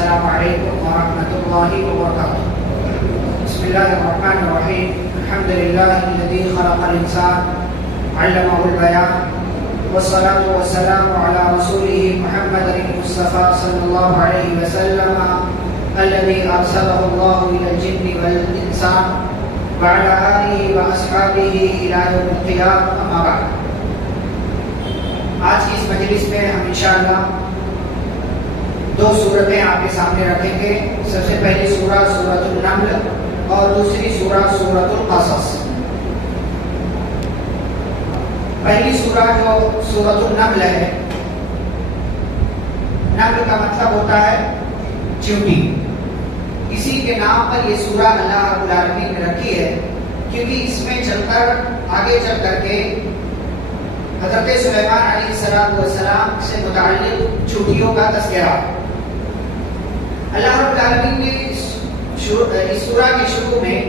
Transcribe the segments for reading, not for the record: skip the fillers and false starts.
السلام علیکم ورحمۃ اللہ وبرکاتہ. بسم اللہ الرحمن الرحیم. الحمد للہ الذی خلق الانسان علمہ البیان والصلاة والسلام علی رسولہ محمد المصطفى صلی اللہ علیہ وسلم الذی ارسلہ اللہ الی الجن والانسان وعلی آلہ واصحابہ الی یوم القیامہ. اما بعد. آج کی اس مجلس میں ہم انشاءاللہ دو صورتیں آپ کے سامنے رکھیں گے. سب سے پہلی سورہ سورۃ النمل اور دوسری سورہ سورۃ القصص. پہلی سورہ جو سورۃ النمل ہے، نمل کا مطلب ہوتا ہے چیونٹی. اسی کے نام پر یہ سورہ اللہ رب العالمین نے رکھی ہے کیونکہ اس میں آگے چل کر کے حضرت سلیمان علیہ السلام سے متعلق چوٹیوں کا تذکرہ. اللہ رب العالمین نے اس سورہ کے شروع میں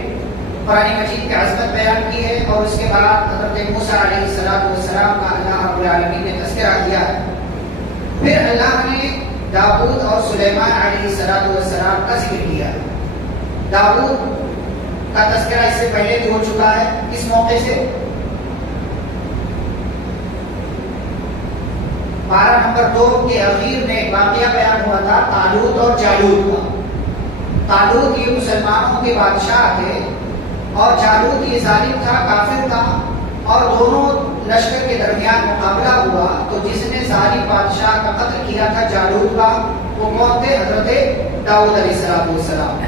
قرآن مجید کی عظمت بیان کی ہے اور اس کے بعد حضرت موسیٰ علیہ السلام کا اللہ رب العالمین نے تذکرہ کیا ہے. پھر اللہ نے داؤد اور سلیمان علیہ السلام کا ذکر کیا. داؤد کا تذکرہ اس سے پہلے بھی ہو چکا ہے. اس موقع سے پارہ نمبر 2 کے اخیر میں ایک واقعہ بیان ہوا تھا طالوت اور جالوت کا. طالوت یہ مسلمانوں کے بادشاہ تھے اور جالوت یہ ظالم تھا، کافر تھا، اور دونوں لشکر کے درمیان مقابلہ ہوا تو جس نے ظالم بادشاہ کا قتل کیا تھا جالوت کا، وہ کون تھے؟ حضرت داؤد علیہ السلام.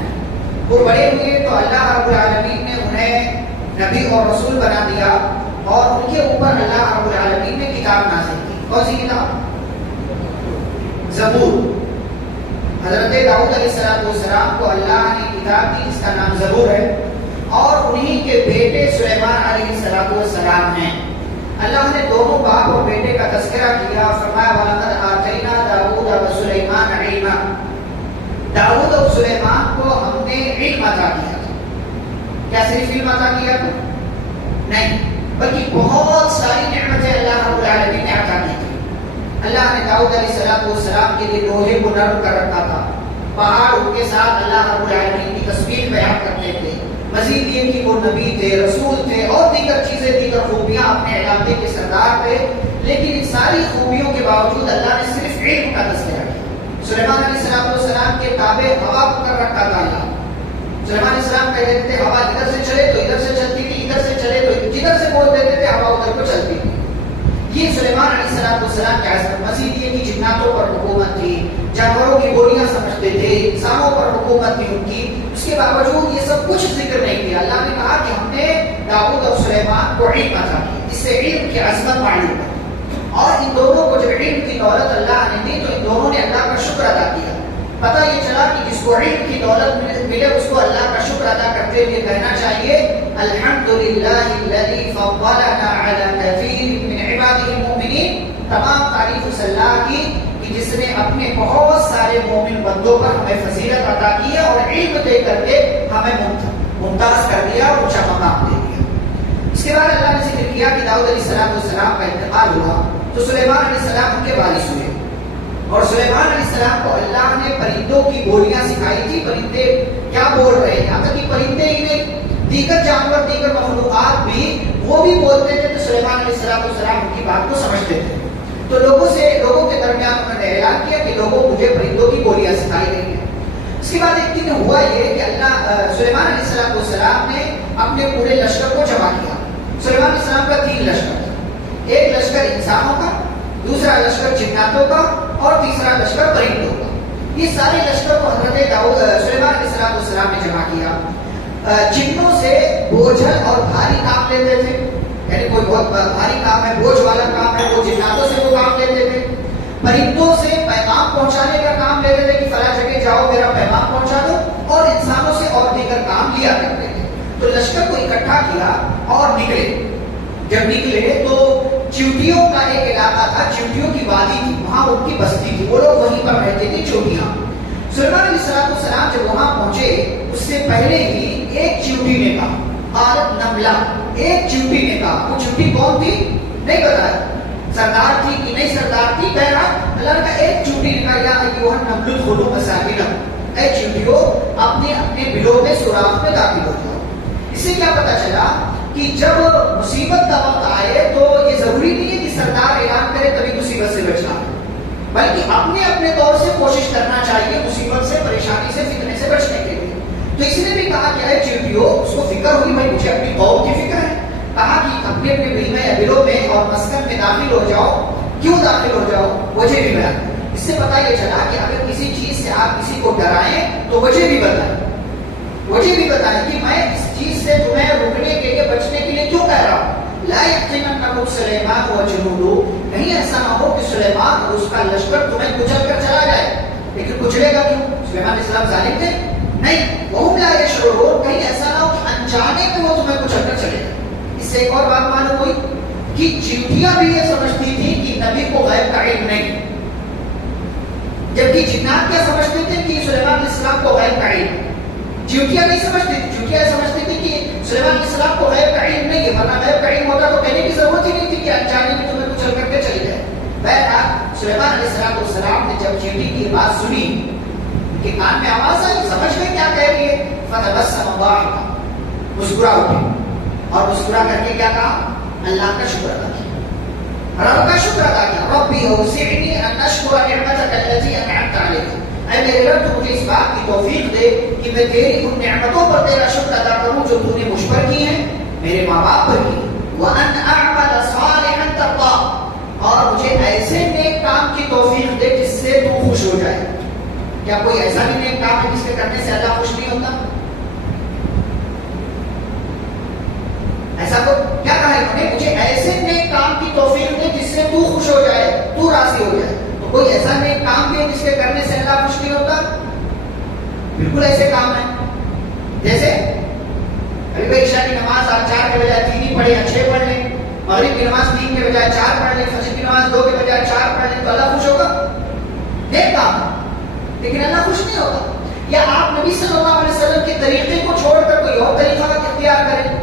وہ بڑے ہوئے تو اللہ رب العالمین نے انہیں نبی اور رسول بنا دیا اور ان کے اوپر اللہ رب العالمین نے کتاب نازل کی. کون سی کتاب؟ زبور. حضرت داؤد علیہ السلام کو اللہ نے کتاب دی جس کا نام زبور ہے اور انہی کے بیٹے سلیمان علیہ السلام ہیں. اللہ نے دونوں باپ اور بیٹے کا تذکرہ کیا. فرمایا وَلَقَدْ آتَيْنَا دَاوُودَ وَسُلَيْمَانَ عِلْمًا. داؤد اور سلیمان کو ہم نے علم عطا کیا تھا. کیا صرف علم عطا کیا تھا؟ نہیں، بلکہ بہت ساری نعمتیں اللہ رب العالمین نے عطا کی تھی. اللہ نے داؤد علیہ السلام کے لیے لوہے کو نرم کر رکھا تھا. پہاڑ ان کے ساتھ اللہ رب العالمین کی تصویر بیان کرتے تھے. مزید یہ کہ وہ نبی تھے، رسول تھے اور دیگر چیزیں، دیگر خوبیاں اپنے علاقے کے سردار تھے. لیکن ان ساری خوبیوں کے باوجود اللہ نے صرف علم کا تذکرہ کیا. سلیمان علیہ السلام کے تابع ہوا کو کر رکھا تھا اللہ. سلیمان علیہ السلام کہتے تھے ہوا ادھر سے چلے تو ادھر سے چلتی تھی، ادھر سے چلے تو جدھر سے بول دیتے تھے ہوا ادھر کو چلتی تھی. یہ سلیمان علیہ السلام کی عظمت. مزید یہ کہ جناتوں پر حکومت تھی، جانوروں کی بولیاں سمجھتے تھے، انسانوں پر حکومت تھی ان کی. اس کے باوجود یہ سب کچھ ذکر نہیں کیا. اللہ نے کہا کہ ہم نے داؤد اور سلیمان کو علم عطا کیا. اس سے علم کی عظمت معلوم ہے. اور ان دونوں کو جب علم کی دولت اللہ نے دی تو ان دونوں نے اللہ کا شکر ادا کیا. پتہ یہ چلا کہ جس کو علم کی دولت ملے اس کو اللہ کا شکر ادا کرتے ہوئے کہنا چاہیے الحمدللہ الذی فضلنا علی کثیر من عبادہ المؤمنین. تمام تعریف اس اللہ کی کہ جس نے اپنے بہت سارے مومن بندوں پر ہمیں فضیلت عطا کی ہے اور علم دے کر کے ہمیں ممتاز کر دیا اور اونچا مقام دے دیا. اس کے بعد اللہ نے ذکر کیا کہ داؤد علیہ السلام کا انتقال ہوا تو سلیمان علیہ السلام ان کے وارث ہوئے. اور سلیمان علیہ السلام کو اللہ نے پرندوں کی بولیاں سکھائی تھی. پرندے کیا بول رہے ہیں، یہاں تک کہ پرندے انہیں دیگر جانور، دیگر مخلوقات بھی وہ بھی بولتے تھے تو سلیمان علیہ السلام ان کی بات کو سمجھتے تھے. تو لوگوں کے درمیان انہوں نے اعلان کیا کہ لوگوں مجھے پرندوں کی بولیاں سکھائی گئی ہیں. اس کے بعد ایک دن ہوا یہ کہ سلیمان علیہ السلام نے اپنے پورے لشکر کو جمع کیا. سلیمان علیہ السلام کا 3 لشکر تھا. ایک لشکر انسانوں کا، دوسرا لشکر جناتوں کا اور تیسرا لشکر پرندوں کا. یہ سارے لشکر کو حضرت سلیمان علیہ السلام نے جمع کیا. جنوں سے بوجھل اور بھاری کام لیتے تھے، یعنی کوئی بہت بھاری کام ہے، بوجھ والا کام ہے، وہ جناتوں سے وہ کام لیتے تھے. پرندوں سے پیغام پہنچانے کا کام لیتے تھے کہ فلاں جگہ جاؤ میرا پیغام پہنچا دو، اور انسانوں سے اور دیگر کام لیا کرتے تھے. تو لشکر کو اکٹھا کیا اور نکلے. جب نکلے تو چیونٹیوں کا ایک علاقہ تھا، چیونٹیوں کی وادی تھی، وہاں ان کی بستی تھی، وہ لوگ وہیں پر رہتے تھے چیونٹیاں. سلیمان علیہ السلام جب وہاں پہنچے اس سے پہلے ہی ایک چیونٹی نے کہا، قالت نملہ، ایک چیونٹی نے کہا. وہ چیونٹی کون تھی نہیں بتایا، سردار تھی کہ نہیں سردار تھی. بہرحال اللہ کا ایک چیونٹی نے کہا یا ایھا النمل ادخلوا مساکنکم، بلوں میں سوراخ میں داخل ہو جاؤ. اس سے کیا پتا چلا کہ جب مصیبت کا وقت آئے تو یہ ضروری نہیں ہے کہ سردار اعلان کرے تبھی مصیبت سے بچنا، بلکہ اپنے اپنے طور سے کوشش کرنا چاہیے مصیبت سے، پریشانی سے، فتنے سے بچنے کے لیے. تو اس نے بھی کہا کہ اے چیونٹیوں، اس کو فکر ہوئی بھائی مجھے اپنی قوم کی فکر ہے. کہا کہ اپنے اپنے بل میں یا بلوں میں اور مسکن میں داخل ہو جاؤ. کیوں داخل ہو جاؤ؟ وجہ بھی بیان. اس سے پتا یہ چلا کہ اگر کسی چیز سے آپ کسی کو ڈرائیں تو وجہ بھی بتائیں. وجہ بھی بتائیں کہ میں اس چیز سے تمہیں رکنے کے لیے، بچنے کے لیے کیوں کہہ رہا ہوں. لا یحتمنکم سلیمان وجنودہ، کہیں ایسا نہ ہو کہ سلیمان اور اس کا لشکر تمہیں کچل کر چلا جائے. لیکن کچلے گا کیوں؟ سلیمان علیہ السلام ظالم تھے؟ نہیں. وہم لا یشعرون، کہیں ایسا نہ ہو کہ انجانے میں وہ تمہیں کچل کر چلے گا. اس سے ایک اور بات معلوم ہوئی کہ چیونٹیاں بھی یہ سمجھتی تھی کہ نبی کو غیب کا علم نہیں، جبکہ جنات کیا سمجھتے تھے کہ سلیمان علیہ السلام کو غیب کا علم. چیونٹیاں نہیں سمجھتی تھی. چیونٹیاں سمجھتی تھی کہ سلیمان علیہ السلام کو غیب کا علم نہیں ہے، ورنہ غیب کا علم ہوتا تو کہنے کی ضرورت ہی نہیں تھی کہ انجانے میں تمہیں کچل کر کے چلی جائے. بہرحال سلیمان علیہ السلام نے جب چیونٹی کی بات سنی کہ کان میں آواز آئی، سمجھ گئے کیا کہہ رہی ہے. فتبسم ضاحکا، مسکرا اٹھے اور مسکرا کر کے کیا کہا؟ اللہ کا شکر ادا کیا، رب کا شکر ادا کیا. ربی اوزعنی ان اشکر نعمتک التي انعمت علی، اے میرے رب تو مجھے اس بات کی توفیق دے کہ میں تیری ان نعمتوں پر تیرا شکر ادا کروں جو تو نے مجھ پر کی ہیں، میرے ماں باپ پر کی. وان اعمل صالحا ترضاه، اور مجھے ایسے نیک کام کی توفیق دے جس سے تو خوش ہو جائے. کیا کوئی ایسا بھی نیک کام ہے جس کے کرنے سے اللہ خوش نہیں ہوتا؟ ایسا تو کیا کہا انہوں نے؟ مجھے ایسے نیک کام کی توفیق دے جس سے تو خوش ہو جائے، تو راضی ہو جائے. تو کوئی ایسا نیک کام بھی ہے جس کے کرنے سے اللہ خوش نہیں ہوتا؟ بالکل ایسے کام ہیں جیسے ابھی بھائی عشاء کی نماز آپ 4 کے بجائے 3 ہی پڑھیں یا 6 پڑھ لیں، مغرب کی نماز 3 کے بجائے 4 پڑھ لیں، فجر کی نماز 2 کے بجائے 4 پڑھ لیں، تو اللہ خوش ہوگا؟ نیک کام ہے لیکن اللہ خوش نہیں ہوگا. یا آپ نبی صلی اللہ علیہ وسلم کے طریقے کو چھوڑ کر کوئی اور طریقہ اختیار کریں،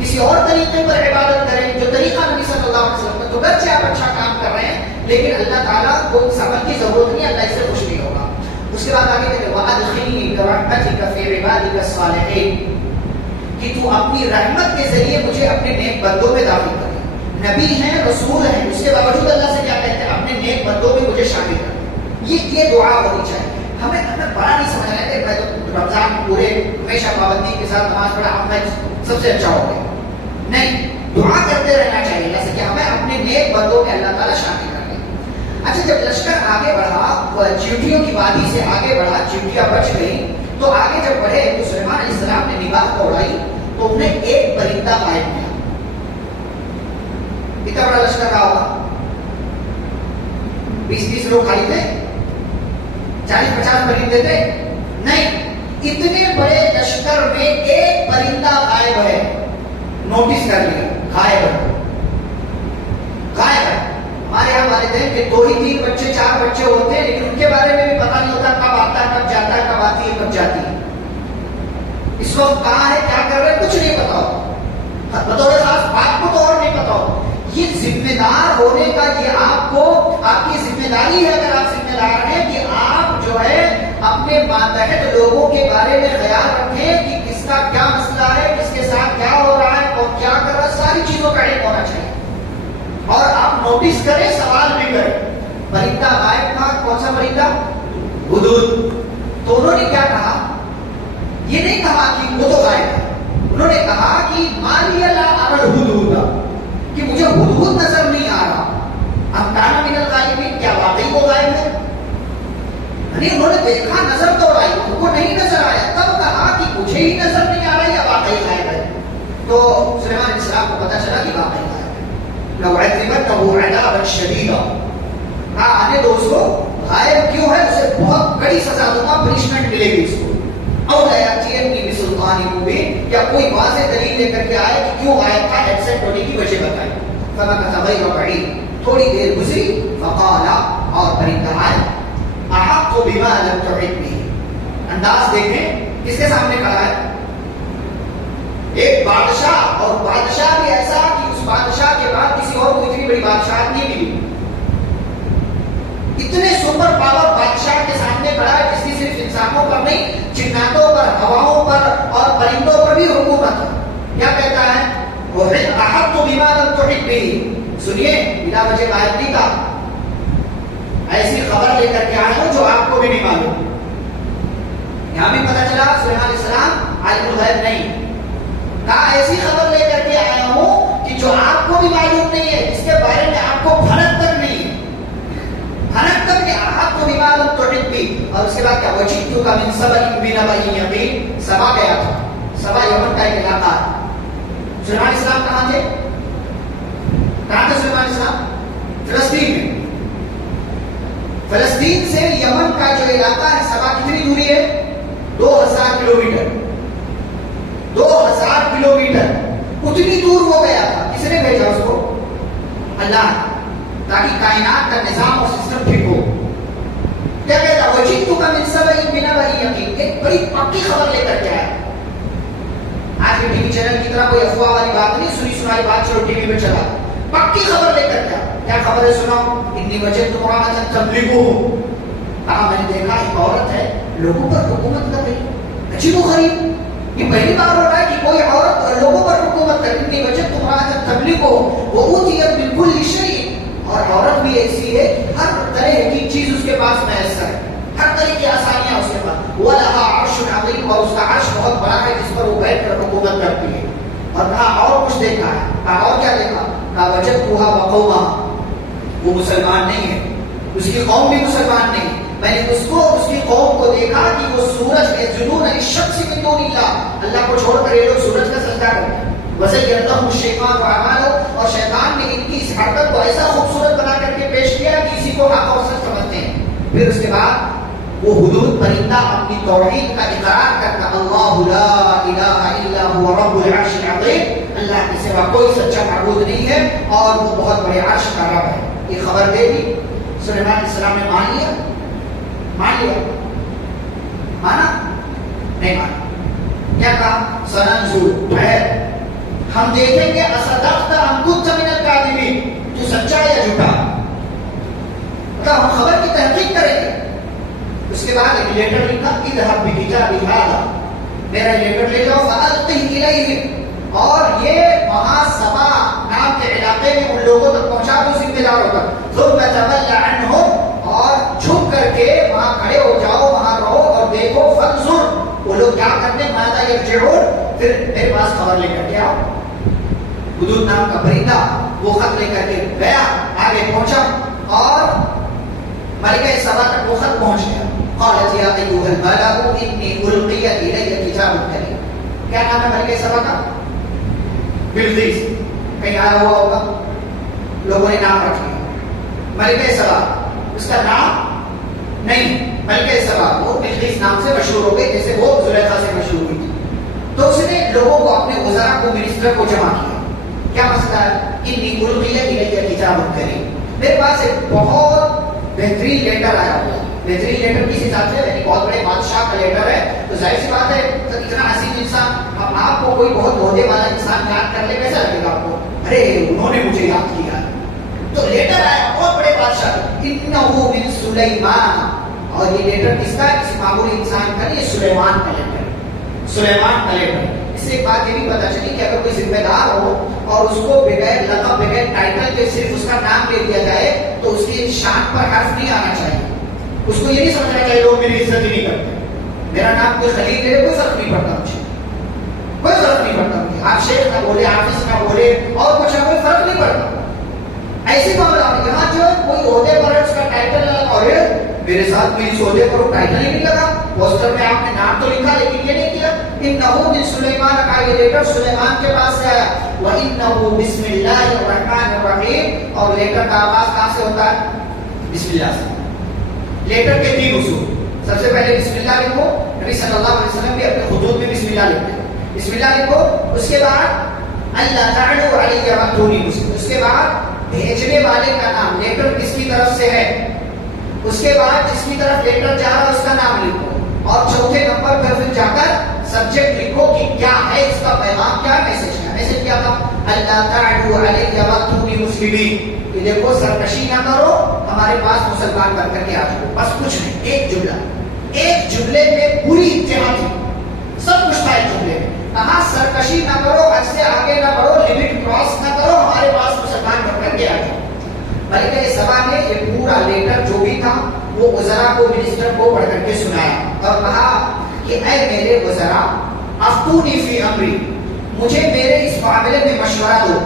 کسی اور طریقے پر عبادت کریں جو طریقہ نبی صلی اللہ علیہ وسلم کا، تو گرچہ آپ اچھا کام کر رہے ہیں لیکن اللہ تعالیٰ کو اس عمل کی ضرورت نہیں، اللہ اس سے خوش نہیں ہوگا. اس کے بعد آگے دیکھیں وَأَدْخِلْنِي بِرَحْمَتِكَ فِي عِبَادِكَ الصَّالِحِينَ، کہ تو اپنی رحمت کے ذریعے مجھے اپنے نیک بندوں میں داخل کر. نبی ہیں، رسول ہیں، اس کے باوجود اللہ سے کیا کہتے ہیں؟ اپنے نیک بندوں میں مجھے شامل کر. یہ دعا ہونی چاہیے. ہمیں بڑا نہیں سمجھ رہے تھے میں تو رمضان پورے ہمیشہ پابندی کے ساتھ نماز پڑھا ہوں میں سب سے اچھا ہو گیا. نہیں، دعا کرتے رہنا چاہیے اللہ سے کہ ہمیں اپنے نیک بندوں میں اللہ تعالیٰ شامل کر لیں. اچھا، جب لشکر آگے بڑھا، چیونٹیوں کی وادی سے آگے بڑھا، چیونٹیاں بچ گئی، تو آگے جب بڑھے تو سلیمان علیہ السلام نے نگاہ کو اڑائی تو انہیں ایک پرندہ غائب ملا. کتنا بڑا لشکر رہا ہوگا؟ 20-30 لوگ خالی تھے، 40-50 پرندے تھے؟ نہیں، اتنے بڑے لشکر میں ایک پرندہ غائب ہے. نوٹس کر لیا، غائب ہے. غائب ہے. ہمارے یہاں والدین کے 2 ہی 3 بچے 4 بچے ہوتے ہیں لیکن ان کے بارے میں بھی پتہ نہیں ہوتا کب آتا ہے، کب جاتا ہے، کب آتی ہے، کب جاتی ہے. اس وقت کہاں ہے، کیا کر رہے ہیں، کچھ نہیں پتا ہو. بطور خاص آپ کو تو اور نہیں پتا ہو. یہ ذمہ دار ہونے کا، یہ آپ کو، آپ کی ذمہ داری ہے اگر آپ ذمہ دار ہیں کہ آپ جو ہے اپنے ماتحت لوگوں کے بارے میں خیال رکھیں کہ کس کا کیا مسئلہ ہے، کس کے ساتھ کیا ہو رہا ہے اور کیا کر رہا ہے، ساری چیزوں کا علم ہونا چاہیے. اور آپ نوٹس کریں، سوال بھی کریں. پرندہ غائب تھا، کون سا پرندہ؟ ہدہد. تو انہوں نے کیا کہا؟ یہ نہیں کہا کہ وہ تو غائب ہے، انہوں نے کہا کہ مالی لا ارى الهدهد، کہ مجھے ہدہد نظر نہیں آ رہا. اب کانا من الغائبین، کیا واقعی وہ غائب ہے؟ یعنی انہوں نے دیکھا، نظر تو آئی، ان کو نہیں نظر آیا، تب کہا کہ مجھے ہی نظر نہیں آ رہا یا واقعی غائب ہے. تو سلیمان علیہ السلام کو پتا چلا کہ واقعی غائب ہے. لَوْعَذِّبَنَّهُ عَذَابًا شَدِيدًا، ہاں آنے دو اس کو. غائب کیوں ہے؟ اسے بہت بڑی سزا دوں گا، پنشمنٹ ملے گی اس کو. اور لَيَأْتِيَنِّي بِسُلْطَانٍ مُبِينٍ، یا کوئی واضح دلیل لے کر کے آئے کہ کیوں غائب تھا، ایبسینٹ ہونے کی وجہ بتائی. فَمَكَثَ غَيْرَ بَعِيدٍ، تھوڑی دیر گزری. فَقَالَ، اور پرندہ آئے. أَحَطُّ بِمَا لَمْ تُحِطْ بِهِ، انداز دیکھیں کس کے سامنے کھڑا ہے؟ ایک بادشاہ، اور بادشاہ بھی ایسا کہ اس بادشاہ کے بعد کسی اور کو اتنی بڑی بادشاہ نہیں ملی. اتنے سپر پاور بادشاہ کے سامنے کھڑا ہے جس کی صرف انسانوں پر نہیں، جناتوں پر، ہواؤں پر، تحبه، سنیے بلا وجہ غائب نہیں کہا، ایسی خبر لے کر کے آیا ہوں جو آپ کو بھی نہیں معلوم. یہاں بھی پتہ چلا سلیمان علیہ السلام عالم الغیب نہیں، کہا ایسی خبر لے کر کے آیا ہوں کہ جو آپ کو بھی معلوم نہیں ہے، جس کے بارے میں آپ کو بھنک تک نہیں ہے، بھنک تک کہ آپ کو بھی معلوم تو بھی. اور اس کے بعد کیا وجئتک من سبأ بنبأ یقین، سبا گیا تھا، سبا یمن کا ایک علاقہ ہے. سلیمان علیہ السلام کہاں تھے؟ کہاں تھے سلیمان علیہ السلام؟ فلسطین میں. فلسطین سے یمن کا جو علاقہ ہے سبا کتنی دوری ہے؟ 2000 کلومیٹر. 2000 کلومیٹر اتنی دور وہ گیا تھا. کس نے بھیجا اس کو؟ اللہ نے، تاکہ کائنات کا نظام اور سسٹم ٹھیک ہو. کیا کہتا وجئتک من سبأ بنبأ یقین، ایک بڑی پکی خبر لے کر کے آیا. آج کے ٹی وی چینل کی طرح کوئی افواہ والی بات نہیں، سنی سنائی بات چلو ٹی وی میں چلا، پکی خبر لے کر کے آیا. کیا خبر ہے سناؤ؟ انی وجدت امرأة تملکہ، کہا میں نے دیکھا ایک عورت ہے لوگوں پر حکومت کر رہی. عجیب و غریب، یہ پہلی بار ہو رہا ہے کہ کوئی عورت لوگوں پر حکومت کر رہی. انی وجدت امرأة تملکہ وأوتیت من کل شیء، اور عورت بھی ایسی ہے ہر طرح کی چیز اس کے پاس میسر ہے، ہر طرح کی آسانیاں اس کے پاس. وَلَهَا عَرْشٌ عَظِيمٌ، اور اس کا عرش بہت بڑا ہے جس پر وہ بیٹھ کر حکومت کرتی ہے. اور کہا اور کچھ دیکھا ہے. کہا اور کیا دیکھا؟ کہا وَجَدتُهَا وَقَوْمَهَا، وہ مسلمان نہیں ہے، اس کی قوم بھی مسلمان نہیں ہے. میں نے اس کو اس کی قوم کو دیکھا کہ وہ سورج یسجدون للشمس من دون اللہ، اللہ کو چھوڑ کر یہ لوگ سورج کا سجدہ کرتے ہیں. وَزَيَّنَ لَهُمُ الشَّيْطَانُ أَعْمَالَهُمْ، اور شیطان نے ان کی اس حرکت کو ایسا خوبصورت بنا کر کے پیش کیا کہ اسی کو حق اور سچ سمجھتے ہیں. پھر اس کے بعد وہ حدود پرندہ اپنی توحید کا اقرار کرتا، اللہ لا الہ الا هو رب العرش العظیم، اللہ کے سوا کوئی سچا معبود نہیں ہے اور وہ بہت بڑے عرش کا رب ہے. یہ خبر دے دی. سلیمان علیہ السلام نے مان لیا؟ مان لیا؟ مانا؟ نہیں مانا. کیا کہا؟ سننظر، ہم دیکھیں گے اصدقت ام کنت من الکاذبین، تو سچا ہے یا جھوٹا. مطلب ہم خبر کی تحقیق کریں گے. اس کے بعد ایک لیٹر لکھا، اذهب بکتابی ھذا، میرا لیٹر لے جاؤ فالقہ الیہم، اور یہ وہاں سبا نام کے علاقے میں ان لوگوں تک پہنچا دو ذمہ داروں تک. ثم تول عنہم، اور جھک کر کے وہاں کھڑے ہو جاؤ، وہاں رہو اور دیکھو. فانظر، وہ لوگ کیا کرتے ہیں، ماذا یرجعون، پھر میرے پاس خبر لے کر کے آؤ. حدود نام کا پرندہ وہ خط لے کر کے گیا، آگے پہنچا اور ملکہ سبا تک وہ خط پہنچ گیا. قالت یا ایھا الملأ انی القی الی کتاب کریم. کیا نام ہے ملکہ سبا کا؟ بلقیس. کہیں آیا ہوا ہوگا، لوگوں نے نام رکھ لیا ملکہ سبا. اس کا نام نہیں، ملکہ سبا وہ بلقیس نام سے مشہور ہو گئی، جیسے وہ زلیخا سے مشہور ہوئی تھی. تو اس نے لوگوں کو، اپنے وزراء کو، منسٹر کو جمع کیا. کیا مسئلہ ہے؟ انی القی الی کتاب کریم، میرے پاس ایک بہت بہترین لیٹر آیا ہوا ہے. بہترین لیٹر کس حساب سے؟ یعنی بہت بڑے بادشاہ کا لیٹر ہے. تو ظاہر سی بات ہے اتنا عظیم انسان، اب آپ کو کوئی بہت عہدے والا انسان یاد کر لے، کیسا لگے گا آپ کو؟ ارے انہوں نے مجھے یاد کیا. تو لیٹر آیا بہت بڑے بادشاہ کا، انہ من سلیمان، اور یہ لیٹر کس کا ہے؟ کسی معمولی انسان کا نہیں، یہ سلیمان کا لیٹر. سلیمان کا لیٹر. اس سے ایک بات یہ بھی پتہ چلی کہ اگر کوئی ذمہ دار ہو اور اس کو بغیر لقب، بغیر ٹائٹل کے صرف اس کا نام لے دیا جائے تو اس کی شان پر حرف نہیں آنا چاہیے. اس کو یہ نہیں سمجھنا چاہیے لوگ میری عزت ہی نہیں کرتے. میرا نام کوئی خلیل لے، کوئی فرق نہیں پڑتا مجھے، کوئی فرق نہیں پڑتا مجھے. آپ شیخ نہ بولے، حافظ نہ بولے، اور کچھ نہ، کوئی فرق نہیں پڑتا. ایسی معاملہ یہاں جو ہے کوئی عہدے پر ہے، اس کا ٹائٹل نہ لگا. اور میرے ساتھ میں اس عہدے پر ٹائٹل ہی نہیں لگا، پوسٹر میں آپ نے نام تو لکھا لیکن یہ نہیں کیا. انہ من سلیمان کا یہ لیٹر سلیمان کے پاس سے آیا. وانہ بسم اللہ الرحمن الرحیم، اور لیٹر کا آغاز کہاں سے ہوتا ہے؟ بسم اللہ سے. لیٹر کے 3 اصول. سب سے پہلے بسم اللہ لکھو. نبی صلی اللہ علیہ وسلم بھی اپنے خطوط میں بسم اللہ لکھتے ہیں. بسم اللہ لکھو. اس کے بعد اللہ تعالی علی واتونی مسلم. اس کے بعد بھیجنے والے کا نام، لیٹر کس کی طرف سے ہے. اس کے بعد جس کی طرف لیٹر جا رہا ہے اس کا نام لکھو. اور چوتھے نمبر پر پھر جا کر سبجیکٹ لکھو کہ کیا ہے اس کا پیغام، کیا میسج ہے. میسج کیا تھا؟ اللہ تعالی علی واتونی مسلمین. کہ دیکھو سرکشی نہ کرو، ہمارے پاس مسلمان بن کر کے آ جاؤ. بس کچھ نہیں، ایک جملہ. ایک جملے میں پوری اتحاد تھی، سب کچھ تھا ایک جملے میں. کہاں سرکشی نہ کرو، حد سے آگے نہ بڑھو، لمٹ کراس نہ کرو، ہمارے پاس ملکہ سبا نے یہ پورا لیٹر جو بھی تھا وہ وزراء کو منسٹر کو پڑھ کر کے سنایا اور کہا کہ اے میرے وزراء افتونی فی امری، مجھے میرے اس معاملے میں مشورہ دو.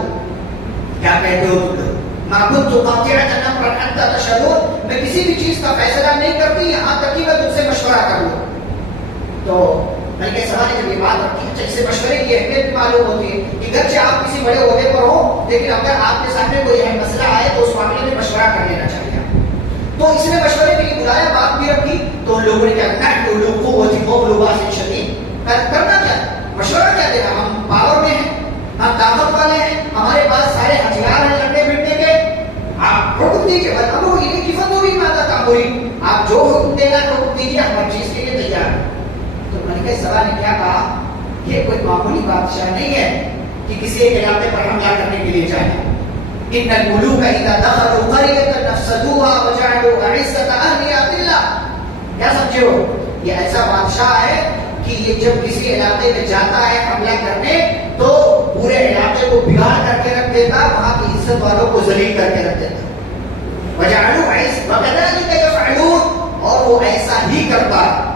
کیا کہتے ہو تم لوگ؟ ما كنت قاطعة امرا حتى تشهدون، میں کسی بھی چیز کا فیصلہ نہیں کرتی یہاں تک کہ میں تم سے مشورہ کر لوں. تو ملکہ سبا نے جب یہ بات رکھی، اچھا اس سے مشورے کی اہمیت بھی معلوم ہوتی ہے کہ گرچہ آپ کسی بڑے عہدے پر ہو لیکن اگر آپ کے سامنے کوئی اہم مسئلہ آئے تو اس معاملے میں مشورہ کر لینا چاہیے. تو اس نے مشورے کے لیے بلایا، بات بھی رکھی. تو ان لوگوں نے کیا کرنا کیا، مشورہ کیا دینا، ہم پاور میں ہیں، ہم طاقت والے ہیں، ہمارے پاس سارے ہتھیار ہیں لڑنے پھرنے کے، آپ حکم دیجیے. آپ جو حکم دینا حکم دیجیے، ہم ہر چیز کے لیے تیار ہیں. تو ملکہ سبا نے کیا کہا، یہ کوئی معمولی بادشاہ نہیں ہے کہ کسی ایک علاقے پر حملہ کرنے کے لیے جائے. ان الملوک اذا دخلوا قرية افسدوها وجعلوا اعزة اهلها اذلة. کیا سمجھے ہو، یہ ایسا بادشاہ ہے کہ یہ جب کسی علاقے میں جاتا ہے حملہ کرنے تو پورے علاقے کو بگاڑ کر کے رکھ دیتا، وہاں کی عزت والوں کو ذلیل کر کے رکھ دیتا. وجعلوا اعزة وكذلك يفعلون، اور وہ ایسا ہی کرتا ہے.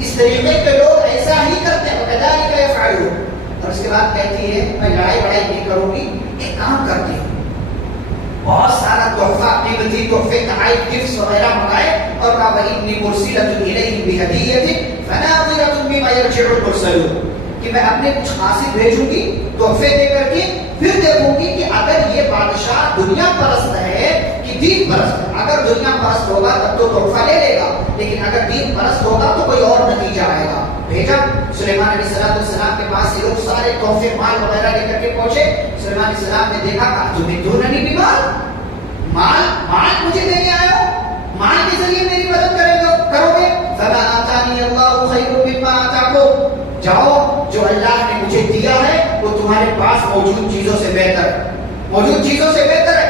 اس طریقے کے لوگ ایسا ہی کرتے ہیں. وكذلك يفعلون. اور اس کے بعد کہتی ہے میں لڑائی بڑائی نہیں کروں گی، ایک کام کرتی ہوں، بہت سارا تحفہ، قیمتی تحفے، تحائف، گفٹس وغیرہ منگائے اور کہا وَإِنِّي مُرْسِلَةٌ إِلَيْهِمْ بِهَدِيَّةٍ فَنَاظِرَةٌ بِمَا يَرْجِعُ الْمُرْسَلُونَ، کہ میں اپنے کچھ قاصد بھیجوں گی تحفے دے کر کے، پھر دیکھوں گی کہ اگر یہ بادشاہ دنیا پرست ہے کہ دین پرست ہے. اگر دنیا پرست ہوگا تب تو تحفہ لے لے گا، لیکن اگر دین پرست ہوگا تو کوئی اور نتیجہ آئے گا. بھیجا سلیمان علیہ السلام کے پاس یہ لوگ سارے تحفے مال وغیرہ لے کر کے پہنچے. سلیمان علیہ السلام نے دیکھا کہ تمہیں دوننی بھی مال مجھے دینے آئے ہو، مال کے ذریعے میری مدد کرو گے. فما آتانی اللہ خیر مما آتاکم، جاؤ جو اللہ نے مجھے دیا ہے وہ تمہارے پاس موجود چیزوں سے بہتر ہے، موجود چیزوں سے بہتر ہے.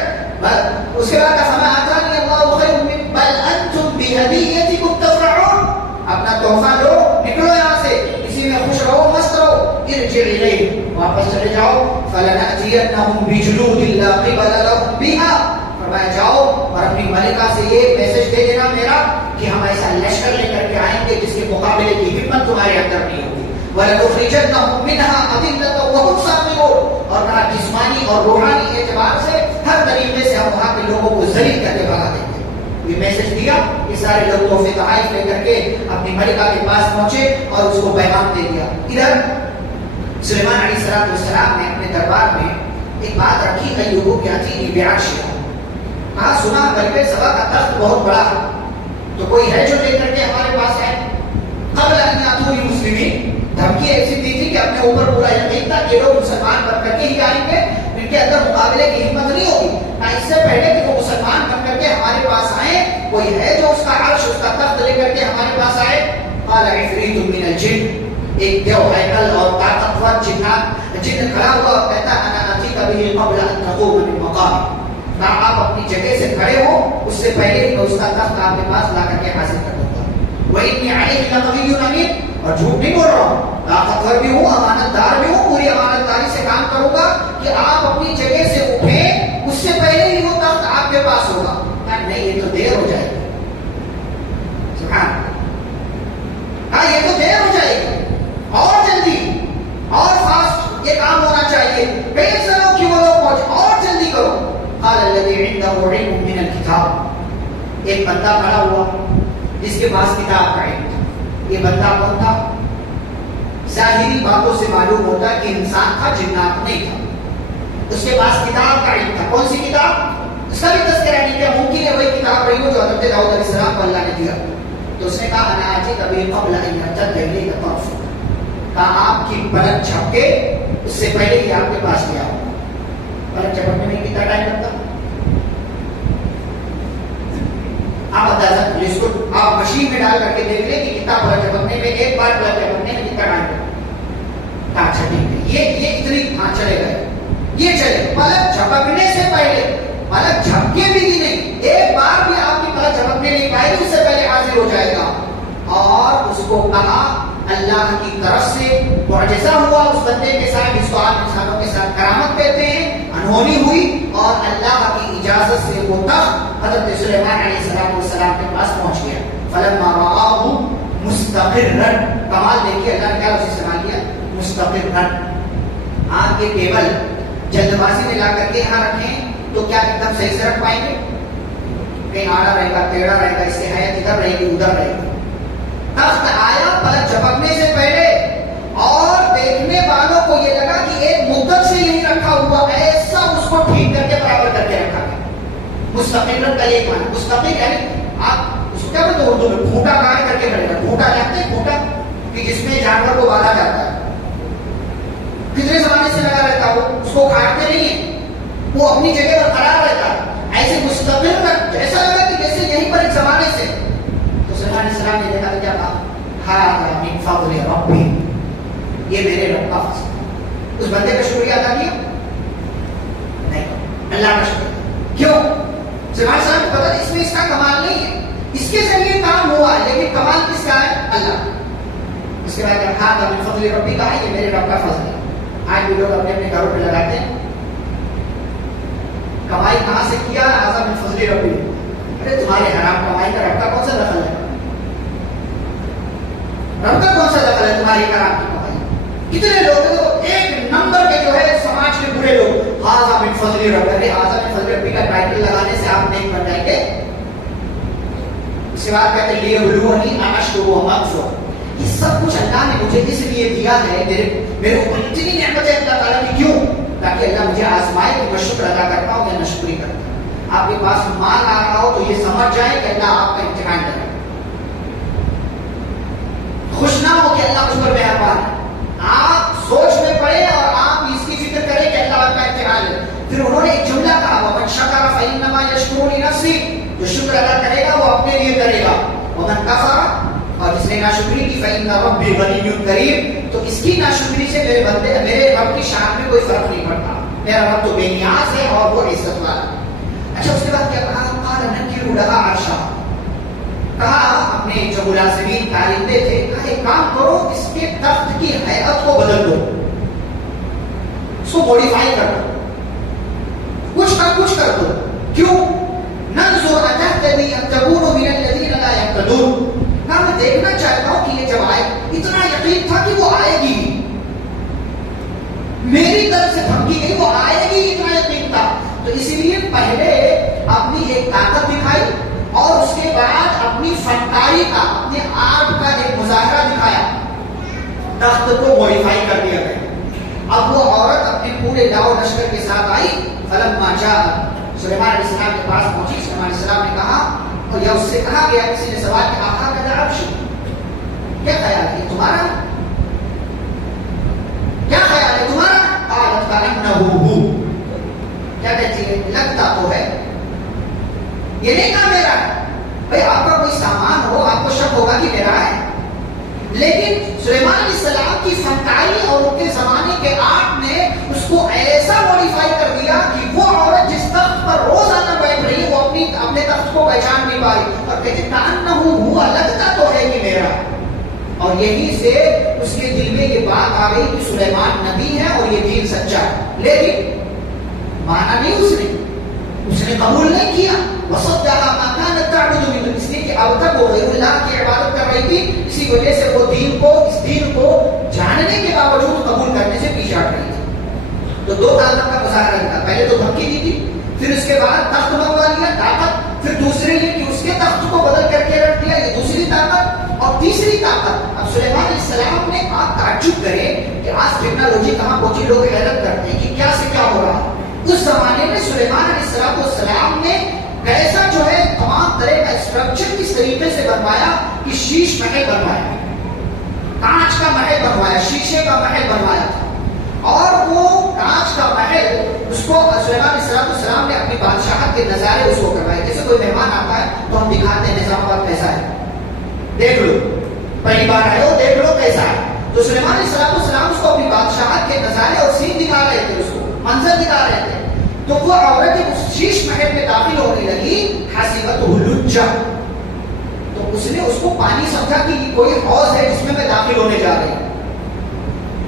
اس کے بعد فما آتانی اللہ خیر بل انتم بہدیتکم تفرحون، اپنا تحفہ لو، نکلو یہاں سے، اسی میں خوش رہو، مست رہو. ارجع الیہ، واپس چلے جاؤ. فلنأتینہم بجنود لا قبل لهم بها، فرمایا جاؤ اور اپنی ملکہ سے یہ میسج دے دینا میرا کہ ہم ایسا لشکر لے کر کے آئیں گے جس کے مقابلے کی ہمت تمہارے اندر نہیں ہوگی. وَلَنُخْرِجَنَّهُم مِّنْهَا أَذِلَّةً وَهُمْ صَاغِرُونَ، اور کہا جسمانی اور روحانی اعتبار سے ہر طریقے سے ہم وہاں کے لوگوں کو ذلیل کر کے بھگا دیں گے. یہ میسج دیا کہ سارے لوگ تحفے تحائف لے کر کے اپنی ملکہ کے پاس پہنچے اور اس کو پیغام دے دیا. ادھر سلیمان علیہ السلام نے اپنے دربار میں ایک بات رکھی، ایوب یاتینی بعرشہ، کہا سنا ملکہ سبا کا تخت بہت بڑا ہے، تو کوئی ہے جو لے کر کے ہمارے پاس ہے. قبل ان یاتونی مسلمین، دھمکی ایسی دی تھی کہ اپنے اوپر پورا یقین تھا کہ لوگ مسلمان بن کر کے ہی آئیں گے، ان کے اندر مقابلے کی ہمت نہیں ہوگی. اس سے پہلے کہ وہ مسلمان بن کر کے ہمارے پاس آئیں، کوئی ہے جو اس کا عرش اس کا تخت لے کر کے ہمارے پاس آئے. قال عفریت من الجن، ایک دیو ہیکل اور طاقتور جن کھڑا ہوا اور کہتا انا اتیک به قبل ان تقوم من مقام، آپ اپنی جگہ سے کھڑے ہو اس سے پہلے ہی میں اس کا تخت آپ کے پاس لا کر کے حاصل کر دوں گا. وَإِنِّي عَلَيْكَ لَقَوِيٌّ أَمِينٌ، اور جھوٹ نہیں بول رہا ہوں، طاقتور بھی ہوں، امانت دار بھی ہوں، پوری امانت داری سے کام کروں گا کہ آپ اپنی جگہ سے اٹھیں اس سے پہلے ہی وہ تخت آپ کے پاس ہوگا. نہیں یہ تو دیر ہو جائے گی، سبحان، ہاں یہ تو دیر ہو جائے گی، اور جلدی اور فاسٹ یہ کام ہونا چاہیے. کئی سنوں کی وہ لوگ پہنچے، اور جلدی کرو. قال الذي عنده علم من الكتاب، ایک بندہ کھڑا ہوا جس کے پاس کتاب کا علم تھا. یہ بندہ کون تھا؟ ظاہری باتوں سے معلوم ہوتا ہے کہ انسان تھا، جنات نہیں تھا. اس کے پاس کتاب کا علم تھا. کون سی کتاب؟ اس کا بھی تذکرہ نہیں کیا، ممکن ہے وہی کتاب رہی ہو جو حضرت داؤد علیہ السلام کو اللہ نے دیا. تو اس نے کہا انا آتیک به قبل ان يرتد اليك طرفك، کہا آپ کی پلک جھپکے اس سے پہلے ہی آپ کے پاس لیا ہوں. پلک جھپکنے میں کتنا ٹائم لگتا؟ آپ اندازہ پولیس کو آپ مشین میں ڈال کر کے دیکھ لیں کہ کتنا پلک جھپکنے میں، ایک بار پلک جھپکنے میں کتنا ٹائم لگتا. اچھا ٹھیک ہے، یہ اتنی ہاں چلے گئے، یہ چلے. پلک جھپکنے سے پہلے، پلک جھپکے بھی نہیں، ایک بار بھی آپ کی پلک جھپکنے نہیں پائے گی، اس سے پہلے حاضر ہو جائے گا. اور اس کو کہا اللہ کی طرف سے معجزہ ہوا اس بندے کے ساتھ جس کو آپ انسانوں کے ساتھ کرامت کہتے ہیں، انہونی ہوئی اور اللہ کی اجازت سے وہ تخت حضرت سلیمان علیہ السلام کے پاس پہنچ گیا. فلما رآہ مستقرا، کمال دیکھیے اللہ نے کیا اسے استعمال کیا، مستقرا. آپ کے ٹیبل جلد بازی میں لا کر کے یہاں رکھیں تو کیا ایک دم صحیح سے رکھ پائیں گے؟ کہیں آڑا رہے گا، ٹیڑھا رہے گا، اس سے حیات ادھر رہے گی ادھر رہے گی. تخت آیا پلک جھپکنے سے پہلے اور دیکھنے والوں کو یہ لگا کہ ایک مدت سے یہی رکھا ہوا، ایسا اس کو ٹھیک کر کے برابر کر کے رکھا گیا. مستقل کا ایک معنی مستقل یعنی آپ اس کو کیا بولتے ہیں اردو میں، پھوٹا کار کر کے رکھا. پھوٹا جانتے ہیں پھوٹا کہ جس میں جانور کو باندھا جاتا ہے، کتنے زمانے سے لگا رہتا ہے، وہ اس کو کاٹتے نہیں ہے، وہ اپنی جگہ پر قرار رہتا ہے. ایسے مستقل کا ایسا لگا کہ جیسے یہیں پر ایک زمانے سے. تو سلیمان علیہ السلام نے دیکھا تو کیا کہا، ہاذا من فضل ربی، یہ میرے رب کا فضل. اس بندے کا شکریہ ادا کیا نہیں، اللہ کا شکریہ. کیوں؟ سلیمان علیہ السلام کو پتا اس میں اس کا کمال نہیں ہے، اس کے ذریعے کام ہوا لیکن کمال کس کا ہے؟ اللہ. اس کے بعد ہاذا من فضل ربی کا ہے، یہ میرے رب کا فضل ہے. آج بھی لوگ اپنے اپنے گھروں پہ لگاتے ہیں کمائی کہاں سے کیا، ہاذا من فضل ربی. ارے تمہارے حرام کمائی کا رب کا کون سا دخل ہے؟ رب کا کون سا دخل ہے تمہاری حرام کی کمائی؟ کتنے لوگ ہیں ایک نمبر کے جو ہے سماج کے برے لوگ، ہاذا من فضل ربی. ارے ہاذا من فضل ربی کا ٹائٹل لگانے سے آپ نہیں بن جائیں گے. اس کے بعد کہتے ہیں لیبلونی اشکر و اکفر. یہ سب کچھ اللہ نے مجھے اس لیے دیا ہے، میرے اوپر اتنی نعمتیں اللہ تعالیٰ کی کیوں؟ تاکہ اللہ مجھے آزمائے کہ میں شکر ادا کرتا ہوں یا ناشکری کرتا ہوں. آپ کے پاس مال آ رہا ہو تو یہ سمجھ جائیں کہ اللہ آپ کا امتحان کر رہا ہے. خوش نہ ہو کہ اللہ مجھ پر مہربان ہے. آپ سوچ میں پڑے اور آپ اس کی فکر کریں کہ اللہ آپ کا امتحان ہے. پھر انہوں نے ایک جملہ کہا، وَمَنْ شَكَرَ فَإِنَّمَا يَشْكُرُ لِنَفْسِهِ. جو شکر ادا کرے گا وہ اپنے لیے کرے گا. وَمَنْ كَفَرَ، اور جس نے ناشکری کی، فَإِنَّ رَبِّي غَنِيٌّ كَرِيمٌ، تو اس کی ناشکری سے میرے رب کی شان میں کوئی فرق نہیں پڑتا. میرا رب تو بے نیاز ہے اور وہ عزت والا. اچھا اس کے بعد کیا کہا، قَالَ نَكِّرُ لَهَا عَرْشَهَا. کہا اپنے جو ملازمین کارندے تھے، کہا ایک کام کرو، اس کے تخت کی ہیئت کو بدل دو، اس کو موڈیفائی کر دو، کچھ کا کچھ کر دو. کیوں؟ ننظر اتهتدی ام تکون من الذین لا یهتدون. میں دیکھنا چاہتا ہوں کہ یہ جب آئے، اتنا یقین تھا کہ وہ آئے گی، میری طرف سے دھمکی گئی وہ آئے گی، اتنا یقین تھا. تو اسی لیے پہلے اپنی ایک طاقت دکھائی اور اس کے بعد اپنی فنکاری کا، اپنے آرٹ کا ایک مظاہرہ دکھایا، تخت کو موڈیفائی کر دیا گیا. اب وہ عورت اپنے پورے لاؤ لشکر کے ساتھ آئی. فلما جاء، سلیمان علیہ السلام کے پاس پہنچی. سلیمان علیہ السلام نے کہا، اور یا اس سے کہا گیا، کسی نے سوال کیا، آقا کا عرش کیا خیال ہے تمہارا، کیا خیال ہے تمہارا؟ قالت کأنه، کیا کہتی ہے، لگتا تو ہے. یہ نہیں کہا میرا ہے. بھائی آپ کا کوئی سامان ہو، آپ کو شک ہوگا کہ میرا ہے، لیکن سلیمان علیہ السلام کی فنکاری اور ان کے زمانے کے آرٹ نے اس کو ایسا موڈیفائی کر دیا کہ وہ عورت جس تخت پر روزانہ بیٹھ رہی ہے وہ اپنے تخت کو پہچان نہیں پائی اور کہتے کأنہ ہوا، لگتا تو ہے کہ میرا. اور یہی سے اس کے دل میں یہ بات آ گئی کہ سلیمان نبی ہے اور یہ دین سچا ہے. لیکن مانا نہیں، اس نے قبول نہیں کیا. وصدقها ما كانت تعبد من دون، اس لیے کہ اب تک وہ غیر اللہ کی عبادت کر رہی تھی، اسی وجہ سے وہ اس دین کو جاننے کے باوجود قبول کرنے سے پیچھے ہٹ رہی تھی. تو دو طاقت کا مظاہرہ تھا، پہلے تو دھمکی دی تھی، پھر اس کے بعد تخت منگوا لیا طاقت، پھر دوسرے یہ کہ اس کے تخت کو بدل کر کے رکھ دیا، یہ دوسری طاقت. اور تیسری طاقت، اب سلیمان علیہ السلام نے، آپ تعجب کریں کہ آج ٹیکنالوجی کہاں پہنچی، لوگ حیرت کرتے ہیں کہ کیا سے کیا ہو رہا ہے. اس زمانے میں سلیمان علیہ السلام نے کیسا جو ہے تمام طرح کا اسٹرکچر کس طریقے سے بنوایا کہ شیش محل بنوایا، کانچ کا محل بنوایا، شیشے کا محل بنوایا تھا. اور وہ کانچ کا محل اس کو سلیمان علیہ السلام نے اپنی بادشاہت کے نظارے اس کو کروائے. جیسے کوئی مہمان آتا ہے تو ہم دکھاتے ہیں نظام آباد کیسا ہے، دیکھ لو، پہلی بار آئے ہو دیکھ لو کیسا ہے. تو سلیمان علیہ السلام اس کو اپنی بادشاہت کے نظارے اور سین دکھا رہے تھے، اس کو منظر دکھا رہے تھے. تو وہ عورت جب اس شیش محل میں داخل ہونے لگی، حسبته لجہ، تو اس نے اس کو پانی سمجھا کہ یہ کوئی حوض ہے جس میں میں داخل ہونے جا رہی ہوں.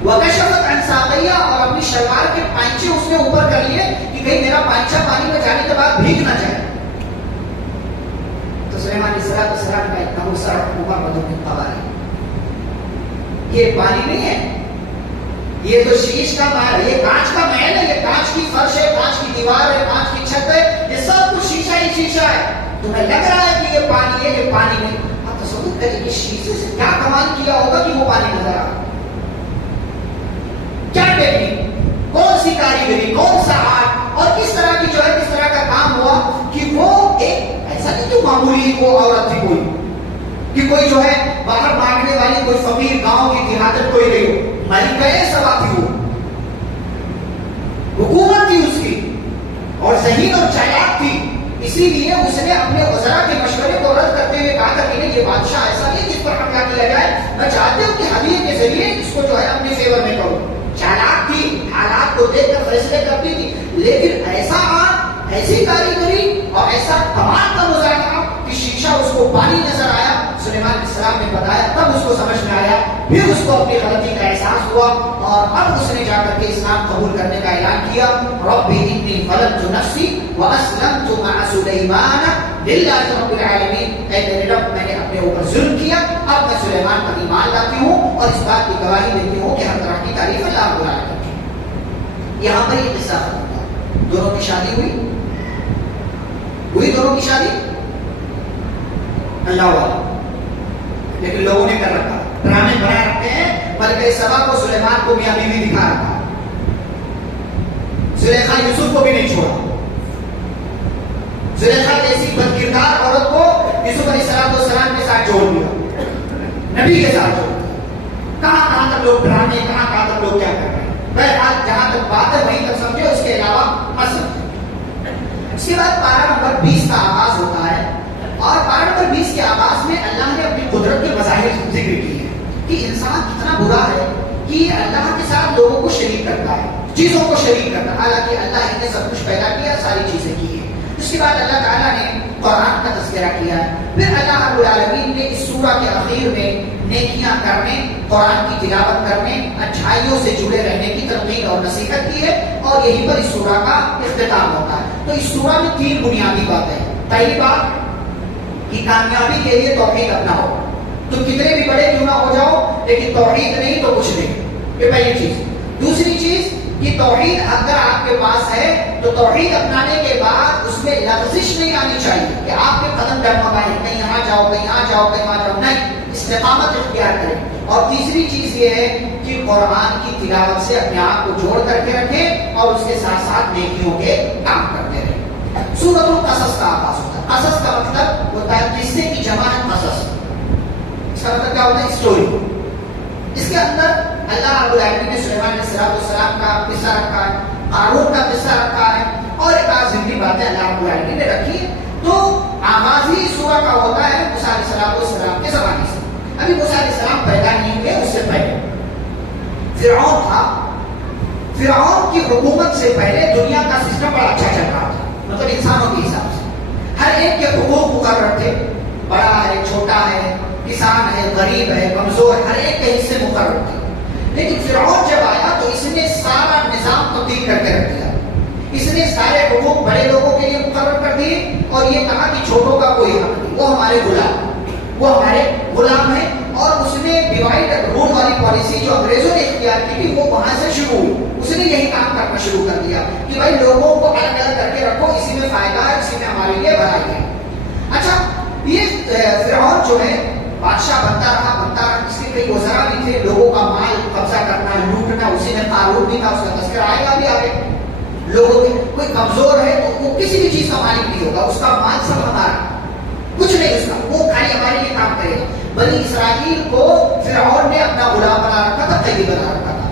وکشفت عن ساقیہ، اور اپنی شلوار کے پائچے اس نے اوپر کر لیے کہ کہیں میرا بادشاہ پانی میں جانے کے بعد بھیگ نہ جائے. تو سلیمان علیہ السلام کا اتنا غصہ اوپر بدو کی خبر ہے. یہ پانی نہیں ہے, یہ تو شیش کا محل ہے, یہ کانچ کا محل ہے, یہ کانچ کی فرش ہے, کانچ کی دیوار ہے, کانچ کی چھت ہے, یہ سب کچھ شیشہ ہی شیشہ ہے. تمہیں لگ رہا ہے کہ یہ پانی ہے, یہ پانی نہیں. اب تصور کریں کہ شیشے سے کیا کمال کیا ہوگا کہ وہ پانی نظر آ رہا. کیا ٹیکنیک, کون سی کاریگری, کون سا آرٹ, اور کس طرح کی جو ہے کس طرح کا کام ہوا کہ وہ ایک ایسا نہیں کہ معمولی وہ عورت تھی کوئی, کہ کوئی جو ہے باہر مانگنے والی کوئی فقیر گاؤں کی دیہاتت کوئی نہیں ہو, ملکہ سبا تھی, وہ حکومت تھی اس کی, اور ذہین اور چالاک تھی. اسی لیے اس نے اپنے وزراء کے مشورے کو رد کرتے ہوئے کہا تھا کہ نہیں, یہ بادشاہ ایسا نہیں جس پر حملہ کیا جائے, میں چاہتی ہوں کہ ہدیے کے ذریعے اس کو جو ہے اپنے فیور میں کروں. چالاک تھی, حالات کو دیکھ کر فیصلے کرتی تھی, لیکن ایسا آرٹ, ایسی کاریگری اور ایسا کمال کا مظاہرہ کہ شیشہ اس کو پانی نظر آیا. سلیمان علیہ السلام نے بتایا, تب اس کو سمجھ میں آیا, پھر اس کو اپنی غلطی کا احساس ہوا, اور اب اس نے جا کر کے اسلام قبول کرنے کا اعلان کیا. ربی انی ظلمت نفسی واسلمت مع سلیمان للہ رب العالمین. اے میرے رب, میں نے اپنے اوپر ظلم کیا, اب میں سلیمان پر ایمان لاتی ہوں اور اس بات کی گواہی دیتی ہوں کہ ہر طرح کی تعریف اللہ رب العالمین کی. یہاں پر یہ قصہ ختم ہوا. دونوں کی شادی ہوئی دونوں کی شادی اللہ والا, لیکن لوگوں نے کر رکھا, ڈرامے بنا رکھے ہیں. ملکہ سبا کو سلیمان کو میاں بیوی دکھا رکھا, زلیخا یوسف کو بھی نہیں چھوڑا. زلیخا جیسی بدکردار عورت کو یوسف علیہ السلام کے ساتھ جوڑ دیا, نبی کے ساتھ جوڑ دیا. کہاں تک لوگ ڈرامے, کہاں تک لوگ کیا کر رہے ہیں. بہرحال جہاں تک بات ہے وہیں تک سمجھے, اس کے علاوہ مت سمجھے. اس کے بعد پارہ نمبر 20 کا آغاز ہوتا ہے, اور پارہ نمبر 20 کے آغاز میں اللہ نے اپنی قدرت کے مظاہر ذکر کیے ہیں کہ انسان کتنا برا ہے کہ اللہ کے ساتھ لوگوں کو شریک کرتا ہے, چیزوں کو شریک کرتا ہے, حالانکہ اللہ ہی نے سب کچھ پیدا کیا, ساری چیزیں کی ہیں. اس کے بعد اللہ تعالیٰ نے قرآن کا تذکرہ کیا ہے. پھر اللہ رب العالمین نے اس سورہ کے اخیر میں نیکیاں کرنے, قرآن کی تلاوت کرنے, اچھائیوں سے جڑے رہنے کی تلقین اور نصیحت کی ہے, اور یہیں پر اس سورہ کا اختتام ہوتا ہے. تو اس سورہ میں 3 بنیادی باتیں ہیں. پہلی بات کہ کامیابی کے لیے توحید اپناؤ. تو کتنے بھی بڑے کیوں نہ ہو جاؤ, لیکن توحید نہیں تو کچھ نہیں, یہ پہلی چیز. دوسری چیز کہ توحید اگر آپ کے پاس ہے تو توحید اپنانے کے بعد اس میں لغزش نہیں آنی چاہیے کہ آپ کے قدم ڈگمگائیں, کہیں یہاں جاؤ, کہیں یہاں جاؤ, کہیں وہاں جاؤ. نہیں, استقامت اختیار کریں. اور تیسری چیز یہ ہے کہ قرآن کی تلاوت سے اپنے آپ کو جوڑ کر کے رکھیں, اور اس کے ساتھ ساتھ نیکیوں کے کام کرتے رہیں. سورۃ القصص کا آغاز ہوتا ہے. قصص کا مطلب ہوتا ہے قصے کی جمع ہے قصص. اس کا مطلب کیا ہوتا ہے, اسٹوری. اس کے اندر اللہ رب العالمین نے سلیمان علیہ السلام کا قصہ رکھا ہے, قارون کا قصہ رکھا ہے, اور ایک آدھ ضمنی باتیں اللہ رب العالمین نے رکھی ہے. تو آغاز ہی سورہ کا ہوتا ہے موسیٰ علیہ السلام کے زمانے سے. ابھی موسیٰ علیہ السلام پیدا نہیں ہوئے, اس سے پہلے فرعون تھا. فرعون کی حکومت سے پہلے دنیا کا سسٹم بڑا اچھا چل رہا تھا, مطلب انسانوں کے حساب سے ہر ایک کے حقوق مقرر تھے. بڑا ہے, چھوٹا ہے, کسان ہے, غریب ہے, کمزور, ہر ایک کے حصے مقرر تھے. لیکن فرعون جب آیا تو اس نے سارا نظام تبدیل کر کے رکھ دیا. اس نے سارے حقوق بڑے لوگوں کے لیے مقرر کر دیے, اور یہ کہا کہ چھوٹوں کا کوئی حق نہیں, وہ ہمارے غلام ہیں. اور اس نے ڈیوائڈ رول والی پالیسی جو انگریزوں نے اختیار کی تھی وہ وہاں سے شروع ہوئی. اس نے یہی کام کرنا شروع کر دیا کہ بھائی لوگوں کو الگ الگ کر کے رکھو, اسی میں فائدہ ہے, اسی میں ہمارے لیے بھلائی ہے. اچھا, یہ فرعون جو ہے بادشاہ بنتا رہا. اس کے کئی وزراء بھی تھے, لوگوں کا مال قبضہ کرنا, لوٹنا, اسی میں قارون بھی تھا, اس کا تذکرہ آئے گا بھی آگے. لوگوں کے کوئی کمزور ہے تو وہ کسی بھی چیز کا مالک نہیں ہوگا, اس کا مال سب ہمارا, کچھ نہیں اس کا, وہ خالی ہمارے لیے کام کرے گا. بنی اسرائیل کو فرعون نے اپنا غلام بنا رکھا تھا, قیدی بنا رکھا تھا.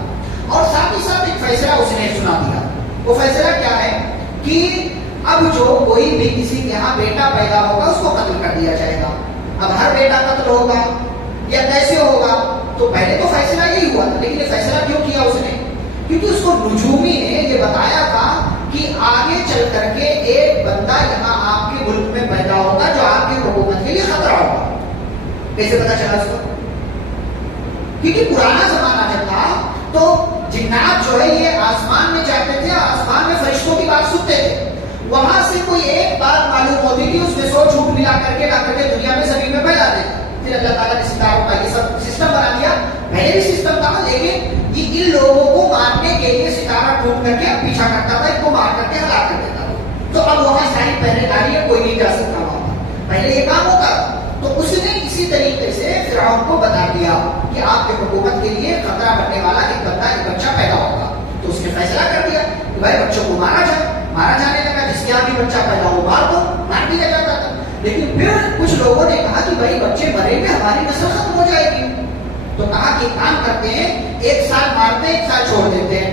اور ساتھ ہی ساتھ ایک فیصلہ اس نے سنا دیا. وہ فیصلہ کیا ہے کہ اب جو کوئی بھی کسی کے یہاں بیٹا پیدا ہوگا اس کو قتل کر دیا جائے گا. اب ہر بیٹا قتل ہوگا یا کیسے ہوگا, تو پہلے تو فیصلہ یہی ہوا تھا. لیکن یہ فیصلہ کیوں کیا اس نے, کیونکہ اس کو نجومی نے یہ بتایا تھا کہ آگے چل کر کے ایک بندہ یہاں آپ کے ملک میں پیدا ہوگا جو آپ کی حکومت کے لیے خطرہ ہوگا. کیسے پتا چلا اس کو, کیونکہ پرانا زمانہ جب تھا تو جنات جو ہے یہ آسمان میں جاتے تھے، آسمان میں فرشتوں کی بات سنتے تھے، وہاں سے کوئی ایک بات معلوم ہوتی تھی، اس میں سو جھوٹ ملا کر کے لا کر کے دنیا میں زمین میں پھیلا دیتے. پھر اللہ تعالیٰ نے ستاروں کا یہ سب سسٹم بنا دیا. پہلے بھی سسٹم تھا لیکن یہ ان لوگوں کو مارنے کے لیے ستارہ ٹوٹ کر کے اب پیچھا کرتا تھا، ان کو مار کر کے ہلاک کر دیتا تھا. تو اب وہاں ساری پہلے داری ہے، کوئی نہیں جا سکتا وہاں. پہلے یہ کام ہوتا تو اس نے اسی طریقے سے فرعون کو بتا دیا کہ آپ کے حکومت کے لیے خطرہ بننے والا ایک بندہ، ایک بچہ پیدا ہوگا. تو اس نے فیصلہ کر دیا کہ بھائی بچوں کو مارا جائے. مارا جانے لگا، جس کے یہاں بھی بچہ پیدا ہو مار دو، مار دیا جاتا تھا. لیکن پھر کچھ لوگوں نے کہا کہ بھائی بچے مریں گے، ہماری نسل ختم ہو جائے گی. تو کہا کہ کام کرتے ہیں، ایک سال مارتے ہیں، ایک سال چھوڑ دیتے ہیں.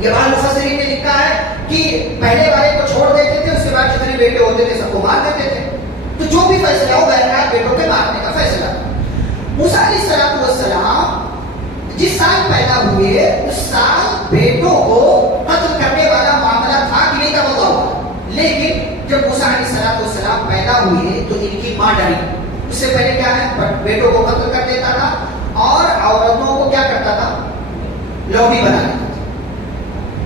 یہ وہاں مفسرین نے لکھا ہے کہ پہلے والے کو چھوڑ دیتے تھے، اس کے بعد جتنے بیٹے ہوتے تھے سب کو مار دیتے تھے. تو جو بھی فیصلہ ہو بہرحال بیٹوں کے مارنے کا فیصلہ. موسیٰ علیہ السلام جس سال پیدا ہوئے اس سال بیٹوں کو قتل کرنے والا معاملہ تھا کہ نہیں تھا ہوگا. لیکن جب موسیٰ علیہ السلام پیدا ہوئے تو ان کی ماں ڈری. اس سے پہلے کیا ہے، بیٹوں کو قتل کر دیتا تھا اور عورتوں کو کیا کرتا تھا، لوڑی بنا لیتا تھا.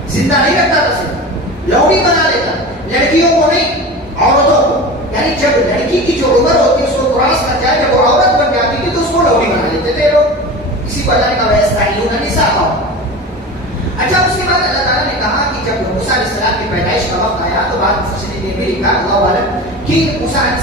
زندہ نہیں رکھتا تھا، صرف لوڑی بنا لیتا. لڑکیوں کو نہیں، عورتوں کو. یعنی جب لڑکی کی جو عمر ہوتی ہے اس کو کراس کر جائے، جب وہ عورت بن جاتی تھی تو اس کو لوڑی بنا لیتے تھے لوگ. اسی کو اللہ نے کہا وَيَسْتَحْيُونَ نِسَاءَهُمْ. اچھا اس کے بعد اللہ تعالیٰ نے کہا کہ جب موسیٰ علیہ السلام کی پیدائش کا وقت آیا تو بعد مفسرین نے بھی لکھا اللہ عالم کہ موسیٰ علیہ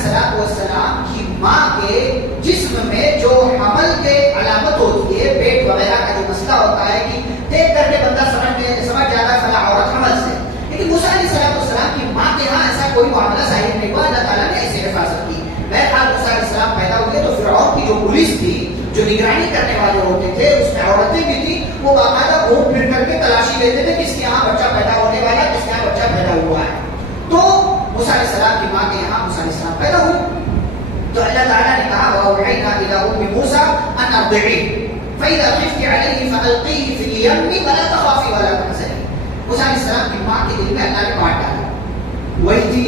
السلام کی ماں کے جسم میں جو حمل کے علامت ہوتی ہے، پیٹ وغیرہ کا جو مسئلہ ہوتا ہے کہ دیکھ کر کے بندہ سمجھ جاتا ہے فلاں عورت حمل سے. لیکن موسیٰ علیہ السلام کی ماں کے ہاں ایسا کوئی معاملہ ظاہر نہیں ہوا. اللہ تعالیٰ نے ایسی حفاظت کی. بہرحال موسیٰ علیہ السلام پیدا ہوئے تو فرعون کی جو پولیس تھی، جو نگرانی کرنے والے ہوتے تھے، اس میں عورتیں بھی تھی، وہ باقاعدہ گھوم پھر کر کے تلاشی لیتے تھے کس کے یہاں بچہ پیدا ہونے والا ہے، کس کے یہاں بچہ پیدا ہوا ہے. تو موسیٰ علیہ السلام کی ماں کے یہاں موسیٰ علیہ السلام پیدا ہوئے. تو اللہ تعالیٰ نے کہا وَأَوْحَيْنَا إِلَىٰ أُمِّ مُوسَىٰ أَنْ أَرْضِعِيهِ فَإِذَا خِفْتِ عَلَيْهِ فَأَلْقِيهِ فِي الْيَمِّ وَلَا تَخَافِي وَلَا تَحْزَنِي. موسیٰ علیہ السلام کی ماں کے دل میں اللہ نے بات ڈالا. وہی تھی،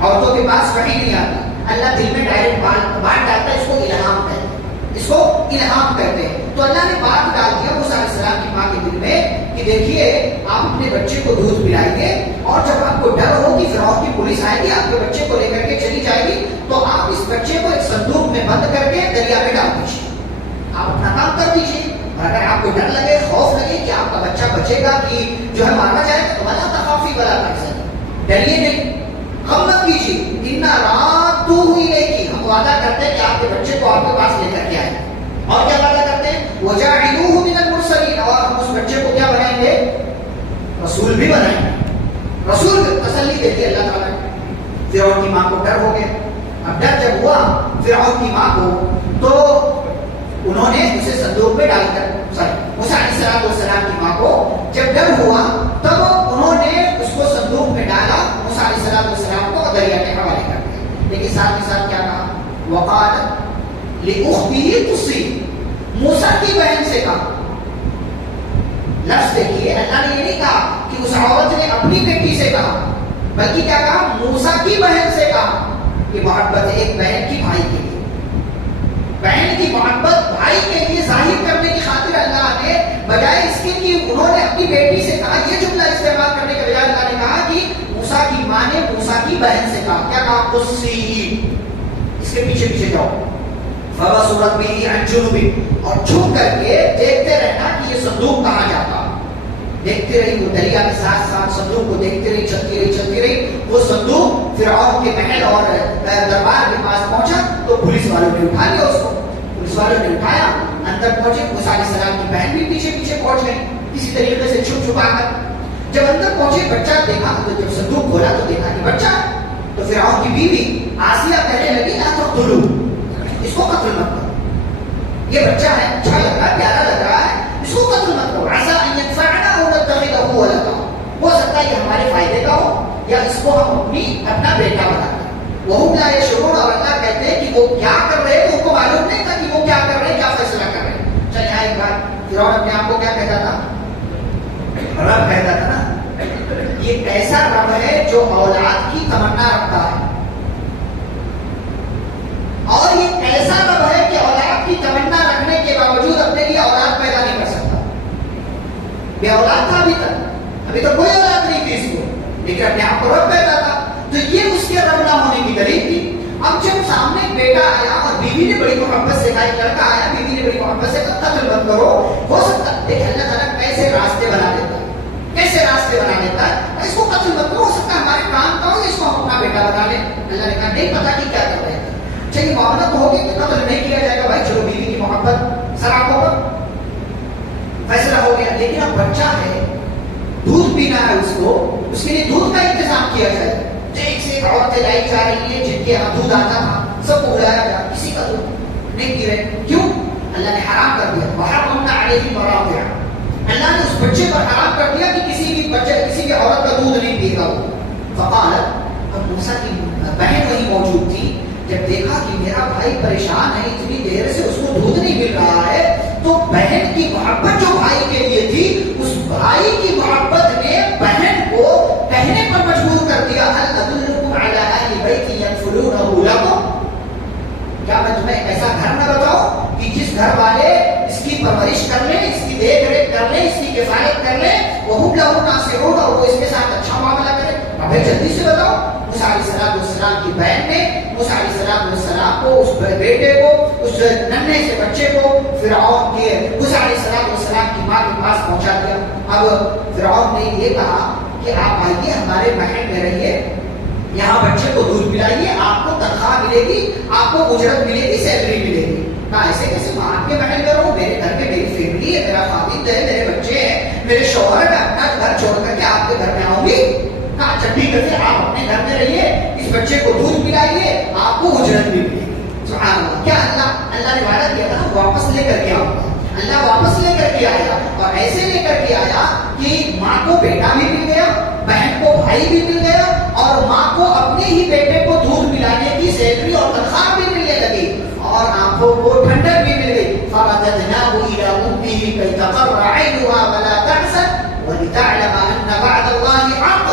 عورتوں کے پاس وحی نہیں آتی، اللہ دل میں ڈائریکٹ بات ڈالتا ہے. اس کو الہام کہتے ہیں، اس کو الہام کرتے ہیں. تو اللہ نے بات ڈال دیا موسیٰ علیہ السلام کی ماں کے دل میں کہ دیکھیے آپ اپنے بچے کو دودھ پلائیے، اور جب آپ کو ڈر ہو کہ فرعون کی پولیس آئے گی، آپ کے بچے کو لے کر کے چلی جائے گی، تو آپ اس بچے کو ایک صندوق میں بند کر کے دریا میں ڈال دیجیے. آپ اپنا کام کر دیجیے. اور اگر آپ کو ڈر لگے، خوف لگے کہ آپ کا بچہ بچے گا کہ جو ہے مارا جائے گا، تو ولا تخافی ولا تحزنی، ڈریے نہیں، غم مت کیجیے. اِنَّا رَادُّوهُ إِلَيْكِ، ہم وعدہ کرتے ہیں کہ آپ کے بچے کو آپ کے پاس لے کر کے آئیں. اور کیا وعدہ کرتے ہیں، وَجَاعِلُوهُ مِنَ الْمُرْسَلِينَ، اور ہم اس بچے کو کیا بنائیں گے، رسول بھی بنائیں گے. رسول تسلی دیتی ہے اللہ تعالیٰ نے. فرعون کی ماں کو ڈر ہو گیا. اب ڈر جب ہوا فرعون کی ماں کو، تو انہوں نے اسے صندوق میں ڈال کر موسیٰ علیہ السلام کی ماں کو جب ڈر ہوا تب انہوں نے اس کو صندوق میں ڈالا، موسیٰ علیہ السلام کو دریا کے حوالے کر دیا. لیکن ساتھ ہی ساتھ کیا کہا، وقالت لأخته قصي، موسیٰ کی بہن سے کہا. لفظ دیکھیے، اللہ نے یہ نہیں کہا کہ اس عورت نے اپنی بیٹی سے کہا، بلکہ کیا کہا، موسیٰ کی بہن سے کہا. یہ محبت ہے ایک بہن کی بھائی کے لیے. بہن کی محبت بھائی کے لیے ظاہر کرنے کی خاطر اللہ نے بجائے اس کے کہ انہوں نے اپنی بیٹی سے کہا، یہ جملہ استعمال کرنے کے بجائے اللہ نے کہا کہ موسیٰ کی ماں نے موسیٰ کی بہن سے کہا. کیا کہا، قصی، اس کے پیچھے پیچھے جاؤ. فبصرت به عن جنوب، اور چھپ کر کے دیکھتے رہنا کہ یہ صندوق کہاں جاتا. دیکھتے رہی، وہ دریا کے ساتھ ساتھ صندوق کو دیکھتے رہی، چلتی رہی. وہ صندوق فرعون کے محل اور دربار کے پاس پہنچا تو پولیس والوں نے اٹھا لیا اس کو. پولیس والوں نے اٹھایا، اندر پہنچے. موسیٰ علیہ السلام کی بہن بھی پیچھے پیچھے پہنچ گئی کسی طریقے سے چھپ چھپا کر. جب اندر پہنچے بچہ دیکھا، تو جب صندوق کھولا تو دیکھا کہ بچہ. تو فرعون کی بیوی آسیہ کہنے لگی لا تقتلوه، اس کو قتل مت کرو، یہ بچہ ہے، اچھا لگ رہا ہے، پیارا لگ رہا ہے، اس کو قتل مت کرو. عسى ان ينفعنا او نتخذه ولدا، ہو سکتا ہے یہ ہمارے فائدے کا ہو یا اس کو ہم اپنا بیٹا بنا دیں. وہم لا یشعرون، اور اللہ کہتے ہیں کہ وہ کیا کر رہے ہیں ان کو معلوم نہیں تھا کہ وہ کیا کر رہے ہیں، کیا فیصلہ کر رہے ہیں. چل یہاں ایک بار فرعون اپنے آپ کو کیا کہتا تھا، رب کہتا تھا نا. یہ ایسا رب ہے جو اولاد کی تمنا رکھتا ہے، اور یہ ایسا رب ہے کہ اولاد کی تمنا رکھنے کے باوجود اپنے لیے اولاد پیدا نہیں کر سکتا. ابھی تو کوئی اولاد نہیں تھی اس کو، لیکن اپنے آپ کو رب کہتا تھا. تو یہ اس کے رب نہ ہونے کی دلیل تھی. اب جب سامنے ایک بیٹا آیا اور بیوی نے بڑی محبت سے کہا، ایک لڑکا آیا، بیوی نے بڑی محبت سے کہا قتل مت کرو، ہو سکتا ہے دیکھ اللہ تعالیٰ کیسے راستے بنا دیتا ہے، کیسے راستے بنا دیتا ہے. اس کو قتل مت کرو، ہو سکتا ہے ہمارے کام کا ہو، اس کو ہم اپنا بیٹا بنا لیں. اللہ نے کہا نہیں پتا کہ کیا کر رہے ہیں. چلیے معاملہ تو ہوگی کہ قتل نہیں کیا جائے گا بھائی، چلو بیوی کی محبت سراپوں پر فیصلہ ہو گیا. لیکن اب بچہ ہے، دودھ پینا ہے اس کو، اس کے لیے دودھ کا انتظام کیا جائے. ایک سے ایک عورتیں لائی جا رہی ہیں جن کے یہاں دودھ آتا تھا، سب کو بلایا گیا، کسی کا دودھ نہیں پی رہے. کیوں؟ اللہ نے حرام کر دیا. وحرمنا علیہ المراضع، اللہ نے اس بچے پر حرام کر دیا کہ کسی بھی بچے، کسی بھی عورت کا دودھ نہیں پیے گا وہ. فقالت، اب موسیٰ کی بہن وہی موجود تھی، جب دیکھا کہ میرا بھائی پریشان ہے، اتنی دیر سے اس کو دودھ نہیں مل رہا ہے، تو بہن کی محبت جو بھائی کے لیے تھی، اس بھائی کی محبت نے بہن کو کہنے پر مجبور کر دیا، هل ادلکم علی اہل بیت یکفلونہ لکم، کیا میں تمہیں ایسا گھر نہ بتاؤں کہ جس گھر والے اس کی پرورش کر لیں، اس کی دیکھ ریکھ کر لیں، اس کی کفایت کر لیں، وہم لہ ناصحون، اور وہ اس کے ساتھ اچھا معاملہ کرے. ابھی جلدی سے بتاؤ. موسیٰ علیہ السلام کی بہن نے موسیٰ علیہ السلام کو، اس بیٹے کو، اس ننھے سے بچے کو فرعون کے موسیٰ علیہ السلام کی ماں کے پاس پہنچا دیا. اب فرعون نے یہ کہا کہ آپ آئیے ہمارے محل میں رہیے، یہاں بچے کو دودھ پلائیے، آپ کو تنخواہ ملے گی، آپ کو اجرت ملے گی، سیلری ملے گی. کہا ایسے کیسے میں آپ کے محل میں رہوں؟ میرے گھر میں میری فیملی ہے، میرا خاوند ہے، میرے بچے ہیں، میرے شوہر ہے، میں اپنا گھر چھوڑ کر کے آپ کے گھر میں آؤں گی. کہا اچھا ٹھیک ہے، آپ اپنے گھر میں رہیے، اس بچے کو دودھ پلائیے، آپ کو اجرت بھی ملے گی. سبحان اللہ. کیا اللہ نے وعدہ کیا تھا واپس لے کر کے آؤں گا. اللہ واپس لے کر کے آیا، اور ایسے لے کر کے آیا کہ ماں کو بیٹا بھی مل گیا، بہن کو بھائی بھی مل گیا، اور ماں کو اپنے ہی بیٹے کو دودھ پلانے کی سیلری اور تنخواہ بھی ملنے لگی، اور آنکھوں کو ٹھنڈک بھی مل گئی. فرددناه الى امه كي تقر عينها ولا تحزن ولتعلم ان وعد الله حق.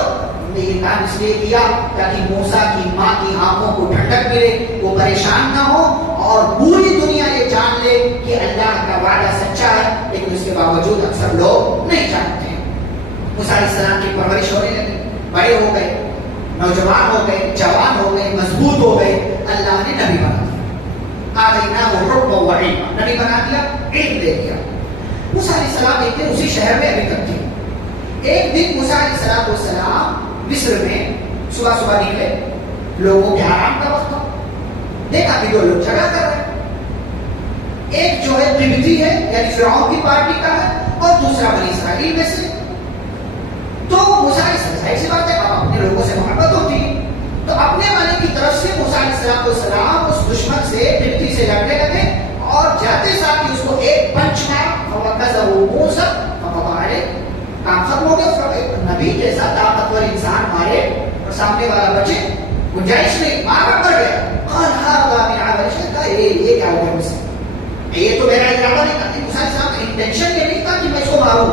یہ کام اس لیے کیا تاکہ موسیٰ کی ماں کی آنکھوں کو ٹھنڈک ملے، وہ پریشان نہ ہو، اور پوری دنیا یہ جان لے کہ اللہ کا وعدہ سچا ہے. لیکن اس کے باوجود اکثر لوگ نہیں جانتے ہیں. موسیٰ علیہ السلام کی پرورش ہونے لگی، بڑے ہو گئے، نوجوان ہو گئے، جوان ہو گئے، مضبوط ہو گئے. اللہ نے نبی بنا دیا، آتیناہ الحکم وعلما، نبی بنا دیا، علم دے دیا. موسیٰ علیہ السلام ایک دن اسی شہر میں ابھی تک تھے. ایک دن موسیٰ علیہ السلام مصر میں صبح صبح نکلے، لوگوں کے آرام کا وقت تھا، دیکھا کہ دو لوگ جھگڑا کر رہے ہیں. ایک جو ہے قبطی ہے، یعنی فرعون کی پارٹی کا ہے، اور دوسرا بنی اسرائیل میں سے. تو موسیٰ علیہ السلام، ظاہر سی بات ہے اب اپنے لوگوں سے محبت ہوتی ہے، تو اپنے والے کی طرف سے موسیٰ علیہ السلام اس دشمن سے، قبطی سے لڑنے لگے، اور جاتے ساتھ ہی اس کو ایک پنچ مارا. فوقذه موسیٰ فقضى عليه، کام ختم ہو گیا. اس کا ایک نبی جیسا طاقتور انسان مارے اور سامنے والا بچے، گنجائش نہیں، مار کر پڑ گیا. قال هذا من عمل الشيطان، یہ کیا ہو گیا مجھ سے؟ یہ تو میرا ارادہ نہیں تھا. موسیٰ علیہ السلام کا انٹینشن یہ نہیں تھا کہ میں اس کو ماروں،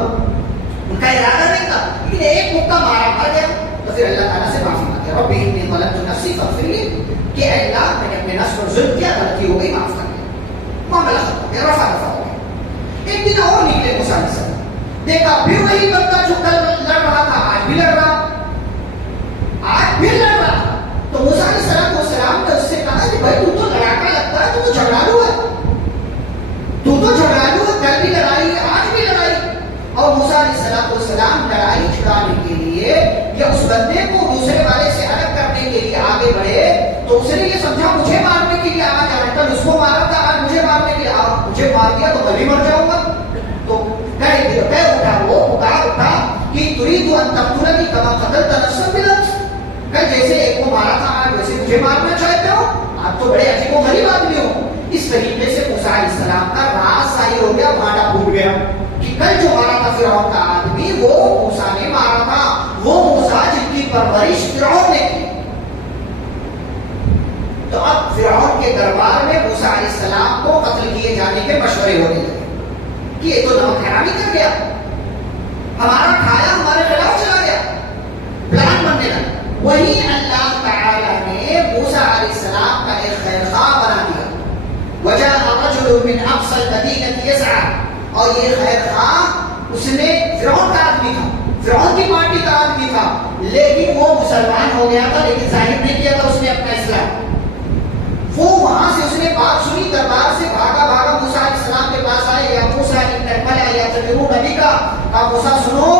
ان کا ارادہ نہیں تھا، لیکن ایک مکہ مارا، مر گیا. تو پھر اللہ تعالیٰ سے معافی مانگے، رب انی ظلمت نفسی فاغفر لی، کہ اے اللہ میں نے اپنے نفس پر ظلم کیا، غلطی ہو گئی، معاف کر دے. معاملہ ختم ہو گیا، رفع دفع ہو گیا. ایک دن اور نکلے موسیٰ علیہ السلام، دیکھا پھر وہی بندہ جو کل لڑ رہا تھا آج بھی لڑ رہا، آج بھی لڑ رہا. تو موسیٰ علیہ السلام نے اس سے کہا کہ بھائی تو لڑاکا لگتا ہے، تو جھگڑالو ہے، تو جھگڑالو ہے، کل بھی لڑائی ہے، آج بھی لڑائی. اور موسیٰ علیہ السلام لڑائی چھڑانے کے لیے یا اس بندے کو دوسرے والے سے الگ کرنے کے لیے آگے بڑھے، تو اس نے یہ سمجھا مجھے مارنے کے لیے آج آ رہا ہے، کل اس کو مارا تھا، آج مجھے مارنے کے لیے مجھے مار دیا تو میں بھی مر جاؤں گا. تو کہہ اٹھا، وہ پکار اٹھا کہ تريد ان تقتلني كما قتلت نفسا بالامس، کہ جیسے ایک کو مارا تھا آج ویسے مجھے مارنا چاہتے ہو، آپ تو بڑے عجیب و غریب آدمی ہو. اس طریقے سے موسیٰ علیہ السلام کا راز ظاہر ہو گیا، مانا پھوٹ گیا کہ کل جو مارا تھا فرعون کا آدمی وہ موسیٰ نے مارا تھا، وہ موسیٰ جن کی پرورش فرعون نے کی. تو اب فرعون کے دربار میں موسیٰ علیہ السلام کو قتل کیے جانے کے مشورے ہونے لگے کہ یہ تو نمک حرامی کر گیا، ہمارا کھایا ہمارے خلاف چلا گیا، پلان بننے لگا. وہی اللہ تعالی نے موسیٰ علیہ السلام کا ایک خیر خواہ بنا دیا. وجاء رجل من اقصى المدينة يسعى، اور یہ خیر خواہ اس نے فرعون کا آدمی تھا، فرعون کی پارٹی کا آدمی تھا، لیکن وہ مسلمان ہو گیا تھا، لیکن ظاہر نہیں کیا تھا اس نے اپنا اسلام۔ وہ وہاں سے اس نے بات سنی، دربار سے بھاگا بھاگا موسیٰ علیہ السلام کے پاس آئے، یا موسیٰ موسیٰ سنو،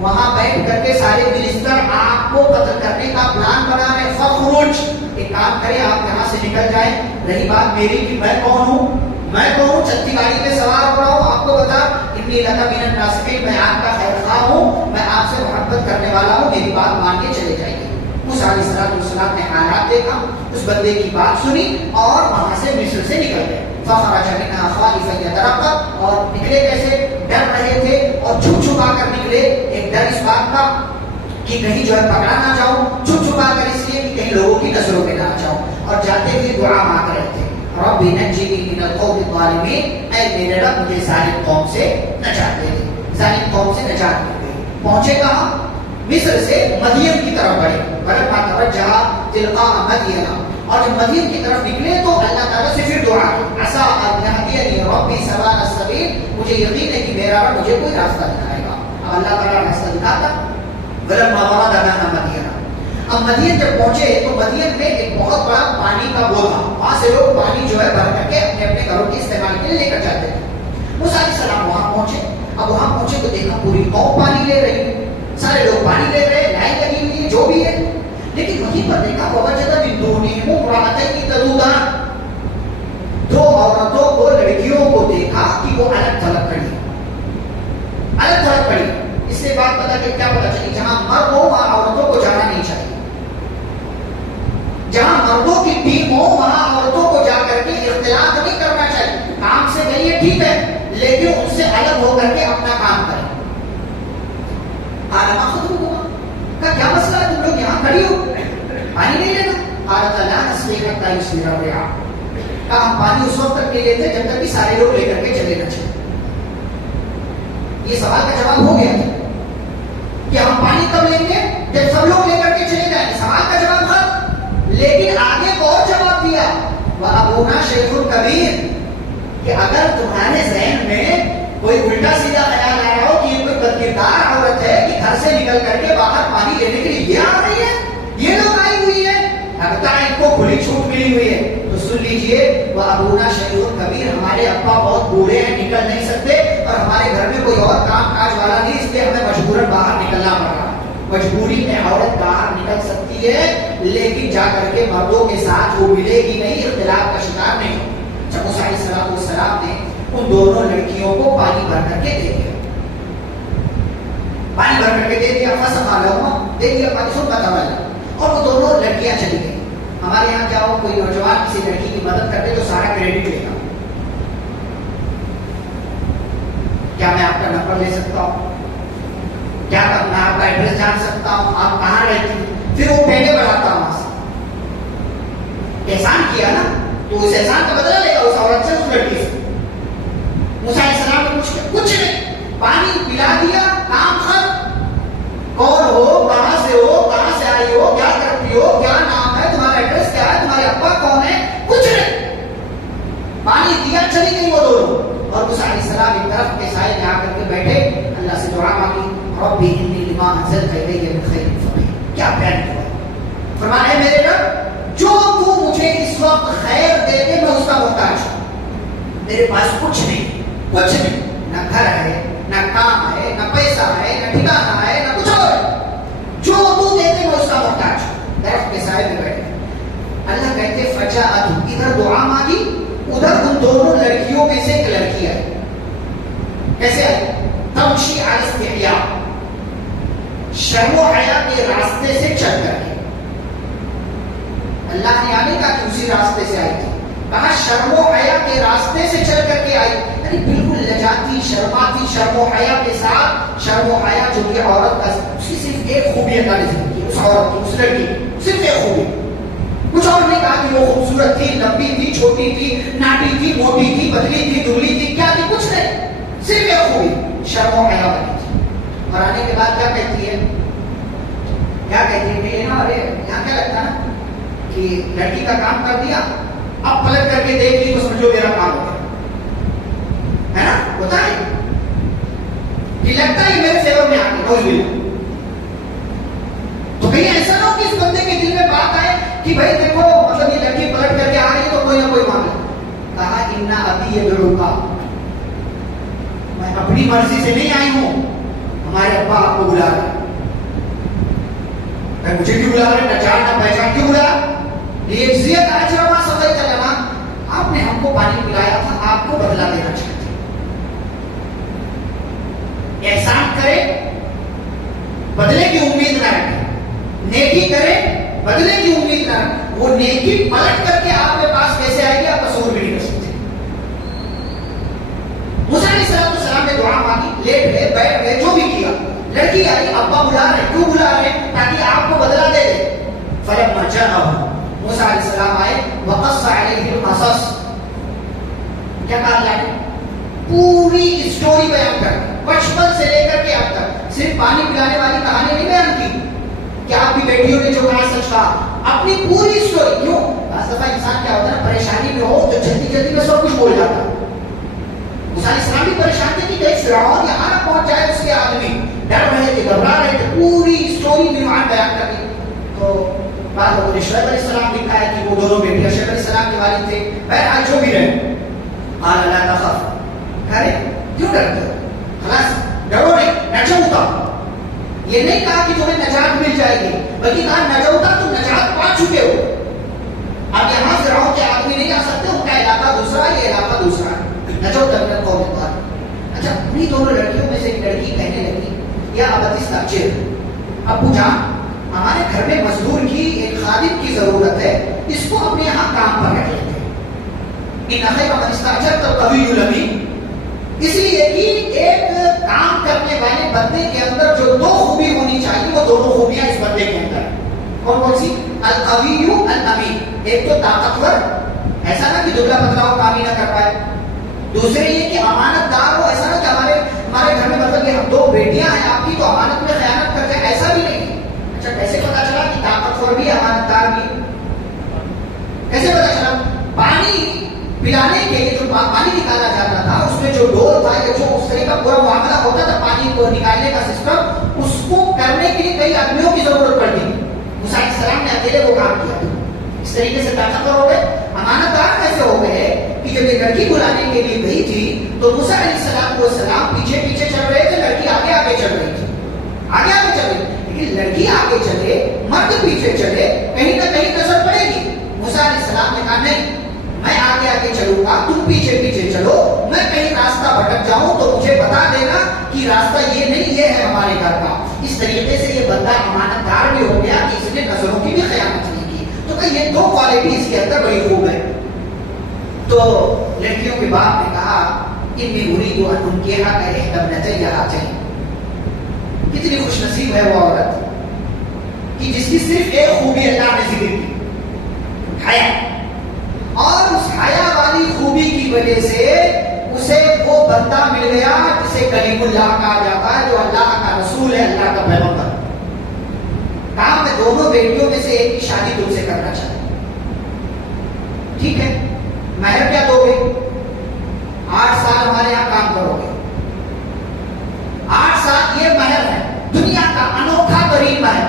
وہاں بیٹھ کر کے سارے فلسطین آپ کو قتل کرنے کا پلان بنا رہے، فخرج، ایک کام کریں آپ یہاں سے نکل جائیں۔ رہی بات میری کہ میں کون ہوں، میں کون ہوں، چلتی گاڑی پہ سوار ہو رہا ہوں، آپ کو بتا انی لک من الناصحین، میں آپ کا خیر خواہ ہوں، میں آپ سے محبت کرنے والا ہوں، میری بات مان کے چلے جائیے۔ موسیٰ علیہ السلام نے حالات دیکھا، اس بندے کی بات سنی اور وہاں سے مصر سے نکل گئے۔ فخرج منها خائفا يترقب، اور نکلے کیسے؟ ڈر رہے تھے اور چھپ چھپا کر نکلے۔ ایک ڈر اس بات کا کہ کہیں جو ہے پکڑا نہ جاؤں، چھپ چھپا کر اس لیے کہ کہیں لوگوں کی نظروں میں نہ آ جاؤں، اور جاتے ہوئے دعا مانگ رہے تھے، رب نجنی من القوم الظالمین، اے میرے رب مجھے ظالم قوم سے نجات دے دے۔ ظالم قوم سے نجات دے دے۔ پہنچے کہاں؟ مصر سے مدین کی طرف بڑھے، فلما توجہ تلقاء مدین، اور جب مدین کی طرف نکلے تو اللہ تعالیٰ سے پھر دعا کی، عسیٰ ان یہدینی ربی سواء السبیل، مجھے یقین ہے کہ میرا رب مجھے کوئی راستہ دکھائے گا۔ اب اللہ تعالیٰ راستہ دکھاتا۔ فلما ورد ماء مدین، اب مدین جب پہنچے تو مدین میں ایک بہت بڑا پانی کا وہ تھا، وہاں سے لوگ پانی جو ہے بھر کر کے اپنے اپنے گھروں کے استعمال کے لیے لے کر جاتے تھے۔ موسیٰ علیہ السلام وہاں پہنچے، اب وہاں پہنچے تو دیکھا پوری قوم پانی لے رہی ہے، سارے لوگ پانی لے رہے، لائن لگی ہوئی ہے، جو بھی ہے، لیکن وہیں پر دیکھا ووجد من دونہم امرأتین تذودان، دو عورتوں کو، لڑکیوں کو دیکھا کہ وہ الگ تھلگ کھڑی، الگ تھلگ کھڑی۔ اس سے بات پتا کہ کیا پتا چلی، جہاں مرد ہو وہاں عورتوں کو جانا نہیں چاہیے، جہاں مردوں کی ٹیم ہو وہاں عورتوں کو جا کر کے اختلاط نہیں کرنا چاہیے۔ کام سے گئی ہے ٹھیک ہے، لیکن ان سے الگ ہو کر کے اپنا کام کریں۔ آلما خود ہوا کہ کیا مسئلہ ہے، تم لوگ یہاں کھڑی ہو، پانی نہیں لینا؟ قالت لا نسقي حتى يصدر الرعاء، کہا ہم پانی اس وقت تک نہیں لیتے جب تک کہ سارے لوگ لے کر کے چلے نہ چلے۔ یہ سوال کا جواب ہو گیا تھا کہ ہم پانی کب لیں گے؟ جب سب لوگ لے کر کے چلے جائیں۔ سوال کا جواب تھا، لیکن آگے اور جواب دیا، وَأَبُونَا شَيْخٌ كَبِيرٌ، کہ اگر تمہارے ذہن میں کوئی الٹا سیدھا خیال آ رہا ہو کہ یہ کوئی بدکردار عورت ہے کہ گھر سے نکل کر کے باہر پانی لینے کے لیے یہ آ رہی ہے، یہ لوگ آئی ہوئی ہے، لگتا ہے ان کو کھلی چھوٹ ملی ہوئی ہے، تو سن لیجئے، وَأَبُونَا شَيْخٌ كَبِيرٌ، ہمارے ابا بہت بوڑھے ہیں، نکل نہیں سکتے، اور ہمارے گھر میں کوئی اور کام کاج والا نہیں، اس لیے ہمیں مجبوراً باہر نکلنا پڑ رہا ہے۔ مجبوری میں عورت باہر نکل سکتی ہے، لیکن جا کر کے مردوں کے ساتھ وہ ملے گی نہیں، اختلاف کا شکار نہیں ہوگی۔ جب موسیٰ علیہ السلام نے ان دونوں لڑکیوں کو پانی بھر کر کے دے دیا، پانی بھر کر کے دے دیا، فسقا لہما، دے دیا پانی، ثم تولى، اور وہ دونوں لڑکیاں چلی گئی۔ ہمارے یہاں کیا ہو، کوئی نوجوان کسی لڑکی کی مدد کرتے تو سارا کریڈٹ لے گا، کیا میں آپ کا نمبر لے سکتا ہوں، کیا میں آپ کا ایڈریس جان سکتا ہوں، آپ کہاں رہتی ہیں، پھر وہ پیڑے بڑھاتا وہاں سے۔ احسان کیا نا تو اس احسان کا بدلہ لے گا اس عورت سے، اس لڑکی سے۔ موسیٰ علیہ السلام نے کچھ نہیں، پانی پلا دیا، کام ختم۔ کون ہو، کہاں سے ہو، کہاں سے آئی ہو، کیا کرتی ہو، کیا نام ہے تمہارا، ایڈریس کیا ہے، تمہارے ابا کون ہے، کچھ نہیں، پانی دیا، چلی گئی وہ دونوں۔ اور موسیٰ علیہ السلام ایک درخت کے سائے میں آ کر کے بیٹھے، اللہ سے دعا مانگی، رب انی لما انزلت الی من خیر فقیر، کیا پیار کیا، فرمایا میرے رب جو تو مجھے اس وقت خیر دے دے میں اس کا محتاج ہوں، میرے پاس کچھ نہیں، کچھ نہیں، نہ گھر ہے، نہ کام ہے، نہ پیسہ ہے، نہ ٹھکانہ ہے، نہ کچھ اور ہے، جو تو دے دے میں اس کا محتاج ہوں۔ درخت کے سائے میں بیٹھے، اللہ کہتے فجاءت، ادھر دعا مانگی، ادھر ان دونوں لڑکیوں میں سے ایک لڑکی آئی، کیسے آئی؟ تمشی علی استحیاء، شرم و حیا کے راستے سے چل کر کے، اللہ نے آنے کہا کہ اسی راستے سے آئی تھی، کہا شرم و حیا کے راستے سے چل کر کے آئی، یعنی بالکل لجاتی، شرماتی، شرم و حیا کے ساتھ، شرم و حیا جو کہ عورت کا، اس کی صرف ایک خوبی ہے کی، اس عورت کی، اس لڑکی کی صرف ایک خوبی، کچھ اور نہیں کہا کہ وہ خوبصورت تھی، لمبی تھی، چھوٹی تھی، ناٹی تھی، موٹی تھی، پتلی تھی، دبلی تھی، کیا تھی، کچھ نہیں، صرف ایک خوبی، شرم و حیا والی تھی۔ اور آنے کے بعد کیا کہتی ہے، کیا کہتی ہے کہ ارے یہاں کیا لگتا ہے کہ لڑکی کا کام کر دیا، اب پلٹ کر کے دیکھ لی تو سمجھو میرا کام ہو گیا، ہے نا، ہوتا ہے کہ لگتا ہے میرے فیور میں آ گئی، نعوذ باللہ. تو کہیں ایسا نہ ہو کہ اس بندے کے دل میں بات آئے کہ بھائی دیکھو مطلب یہ لڑکی پلٹ کر کے آ رہی ہے تو کوئی نہ کوئی معاملہ. کہا اِنَّ أَبِي يَدْعُوكَ، میں اپنی مرضی سے نہیں آئی ہوں، ہمارے ابا آپ کو بلا رہے. مجھے کیوں بلا رہے؟ نہ جان نہ پہچان، کیوں بلا؟ لیجزیک اجر ما سقیت لنا، آپ نے ہم کو پانی پلایا تھا، آپ کو بدلہ دینا چاہتے. احسان کرے بدلے کی امید نہ رکھے، نیکی کرے بدلے کی امید نہ رکھے. وہ نیکی پلٹ کر کے آپ کے پاس کیسے آئے گی آپ تصور بھی نہیں کر سکتے. موسیٰ علیہ السلام نے دعا مانگی، لیٹ گئے بیٹھ گئے جو بھی کیا، لڑکی آئی، ابا بلا رہے. کیوں بلا رہے؟ تاکہ آپ کو بدلہ دے دے. فلما جاءه موسیٰ علیہ السلام آئے، وقص علیہ القصص، کیا کہا اللہ نے؟ پوری اسٹوری بیان کر، بچپن سے لے کر کے اب تک. صرف پانی پلانے والی کہانی نہیں بیان کی کہ آپ کی بیٹیوں نے جو کہا سچ کہا، اپنی پوری اسٹوری. کیوں؟ بعض دفعہ انسان کیا ہوتا ہے نا، پریشانی میں ہو تو جلدی جلدی میں سب کچھ بول جاتا ہے. موسیٰ علیہ السلام بھی پریشان تھے کہ کہیں فرعون یہاں نہ پہنچ جائے، اس کے آدمی ڈر رہے تھے، گھبرا رہے تھے. پوری اسٹوری بیان کر دی. تو بعد لوگوں نے شعیب علیہ السلام لکھا ہے کہ وہ دونوں بیٹیاں شعیب علیہ السلام کے والد تھے. بہرحال جو بھی رہے، قال لا تخف، ارے کیوں ڈرتے ہو؟ خلاص ڈرو نہیں، نجوتا. یہ نہیں کہا کہ تمہیں نجات مل جائے گی، بلکہ کہا نجوتا، تم نجات پا چکے ہو. اب یہاں فرعون کے آدمی نہیں آ سکتے، ان کا علاقہ دوسرا ہے، یہ علاقہ دوسرا ہے. نجوتا من القوم الظالمین. اچھا انہی دونوں لڑکیوں میں سے ایک لڑکی کہنے لگی، یا ابت استاجر، ابو جان ہمارے گھر میں مزدور کی، ایک خادم کی ضرورت ہے، اس کو اپنے یہاں کام پر رکھ لیتے ہیں. ان خیر من استاجرت القوی الامین، اس لیے کہ ایک کام کرنے والے بندے کے اندر جو دو خوبی ہونی چاہیے وہ دونوں خوبیاں اس بندے کے اندر. کون کون سی؟ القوی الامین. ایک تو طاقتور، ایسا نہ کہ دبلا پتلا ہو کام ہی نہ کر پائے. دوسرے یہ کہ امانت دار ہو، ایسا نہ کہ ہمارے گھر میں مطلب کہ ہم دو بیٹیاں ہیں آپ کی تو امانت میں خیانت کر جائے، ایسا بھی نہیں. اچھا کیسے پتا چلا کہ طاقتور بھی امانت دار بھی؟ کیسے پتا چلا؟ پانی پلانے کے لیے جو پانی نکالا جاتا تھا اس میں جو ڈول تھا یا جو اس طرح کا پورا معاملہ ہوتا تھا پانی کو نکالنے کا سسٹم، اس کو کرنے کے لیے کئی آدمیوں کی ضرورت پڑتی. موسیٰ علیہ السلام نے اکیلے وہ کام کیا. اس طریقے سے طاقتور ہو گئے. امانت دار کیسے ہو گئے کہ جب یہ لڑکی بلانے کے لیے گئی تھی تو موسیٰ علیہ السلام پیچھے پیچھے چل رہے تھے، لڑکی آگے آگے چل رہی تھی. آگے آگے چل رہی، لیکن لڑکی آگے چلے مرد پیچھے چلے، کہیں نہ کہیں نظر پڑے گی. موسیٰ علیہ السلام نے کہا نہیں، میں آگے آگے چلوں گا، تم پیچھے پیچھے چلو. میں کہیں راستہ بھٹک جاؤں تو مجھے بتا دینا کہ راستہ یہ نہیں، یہ ہے ہمارے گھر کا. اس طریقے سے یہ بندہ امانت دار بھی ہو گیا کہ اس نے نظروں کی بھی خیانت نہیں کی. تو کہ یہ دو کوالٹی اس کے اندر بڑی خوب ہے. تو لڑکیوں کے باپ نے کہا انی اريد ان انكحك احدى ابنتي هاتين. کتنی خوش نصیب ہے وہ عورت کہ جس کی صرف ایک خوبی اللہ نے ذکر کی، حیا. اور اس حیا والی خوبی کی وجہ سے اسے وہ بندہ مل گیا جسے کلیم اللہ کہا جاتا ہے، جو اللہ کا رسول ہے، اللہ کا پیغمبر. کہا میں دونوں بیٹیوں میں سے ایک کی شادی تم سے کرنا چاہتا ہوں. ٹھیک ہے، مہر کیا دو گے؟ 8 سال ہمارے یہاں کام کرو گے. 8 سال یہ مہر ہے، دنیا کا انوکھا ترین مہر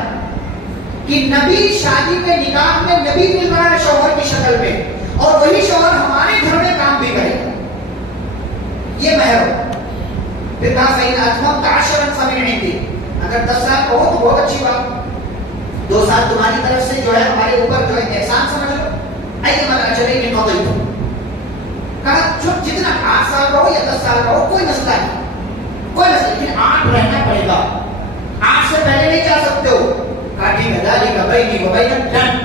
کہ نبی شادی کے نکاح میں نبی مل رہا ہے شوہر کی شکل میں، اور وہی شوہر ہمارے گھر میں کام بھی کرے گا. یہ مہر ہو. پھر کہا فإن أتممت 10 فمن عندي، اگر 10 سال کا ہو تو بہت اچھی بات، 2 سال تمہاری طرف سے جو ہے ہمارے اوپر جو ہے احسان سمجھ لو. أيما الأجرين قضيتم، کہا جتنا 8 سال کا ہو یا 10 سال کا ہو کوئی مسئلہ نہیں، کوئی مسئلہ، لیکن 8 رہنا پڑے گا، 8 سے پہلے نہیں جا سکتے ہو. کہا ٹھیک ہے، ذالک بینی و بینک، ڈن،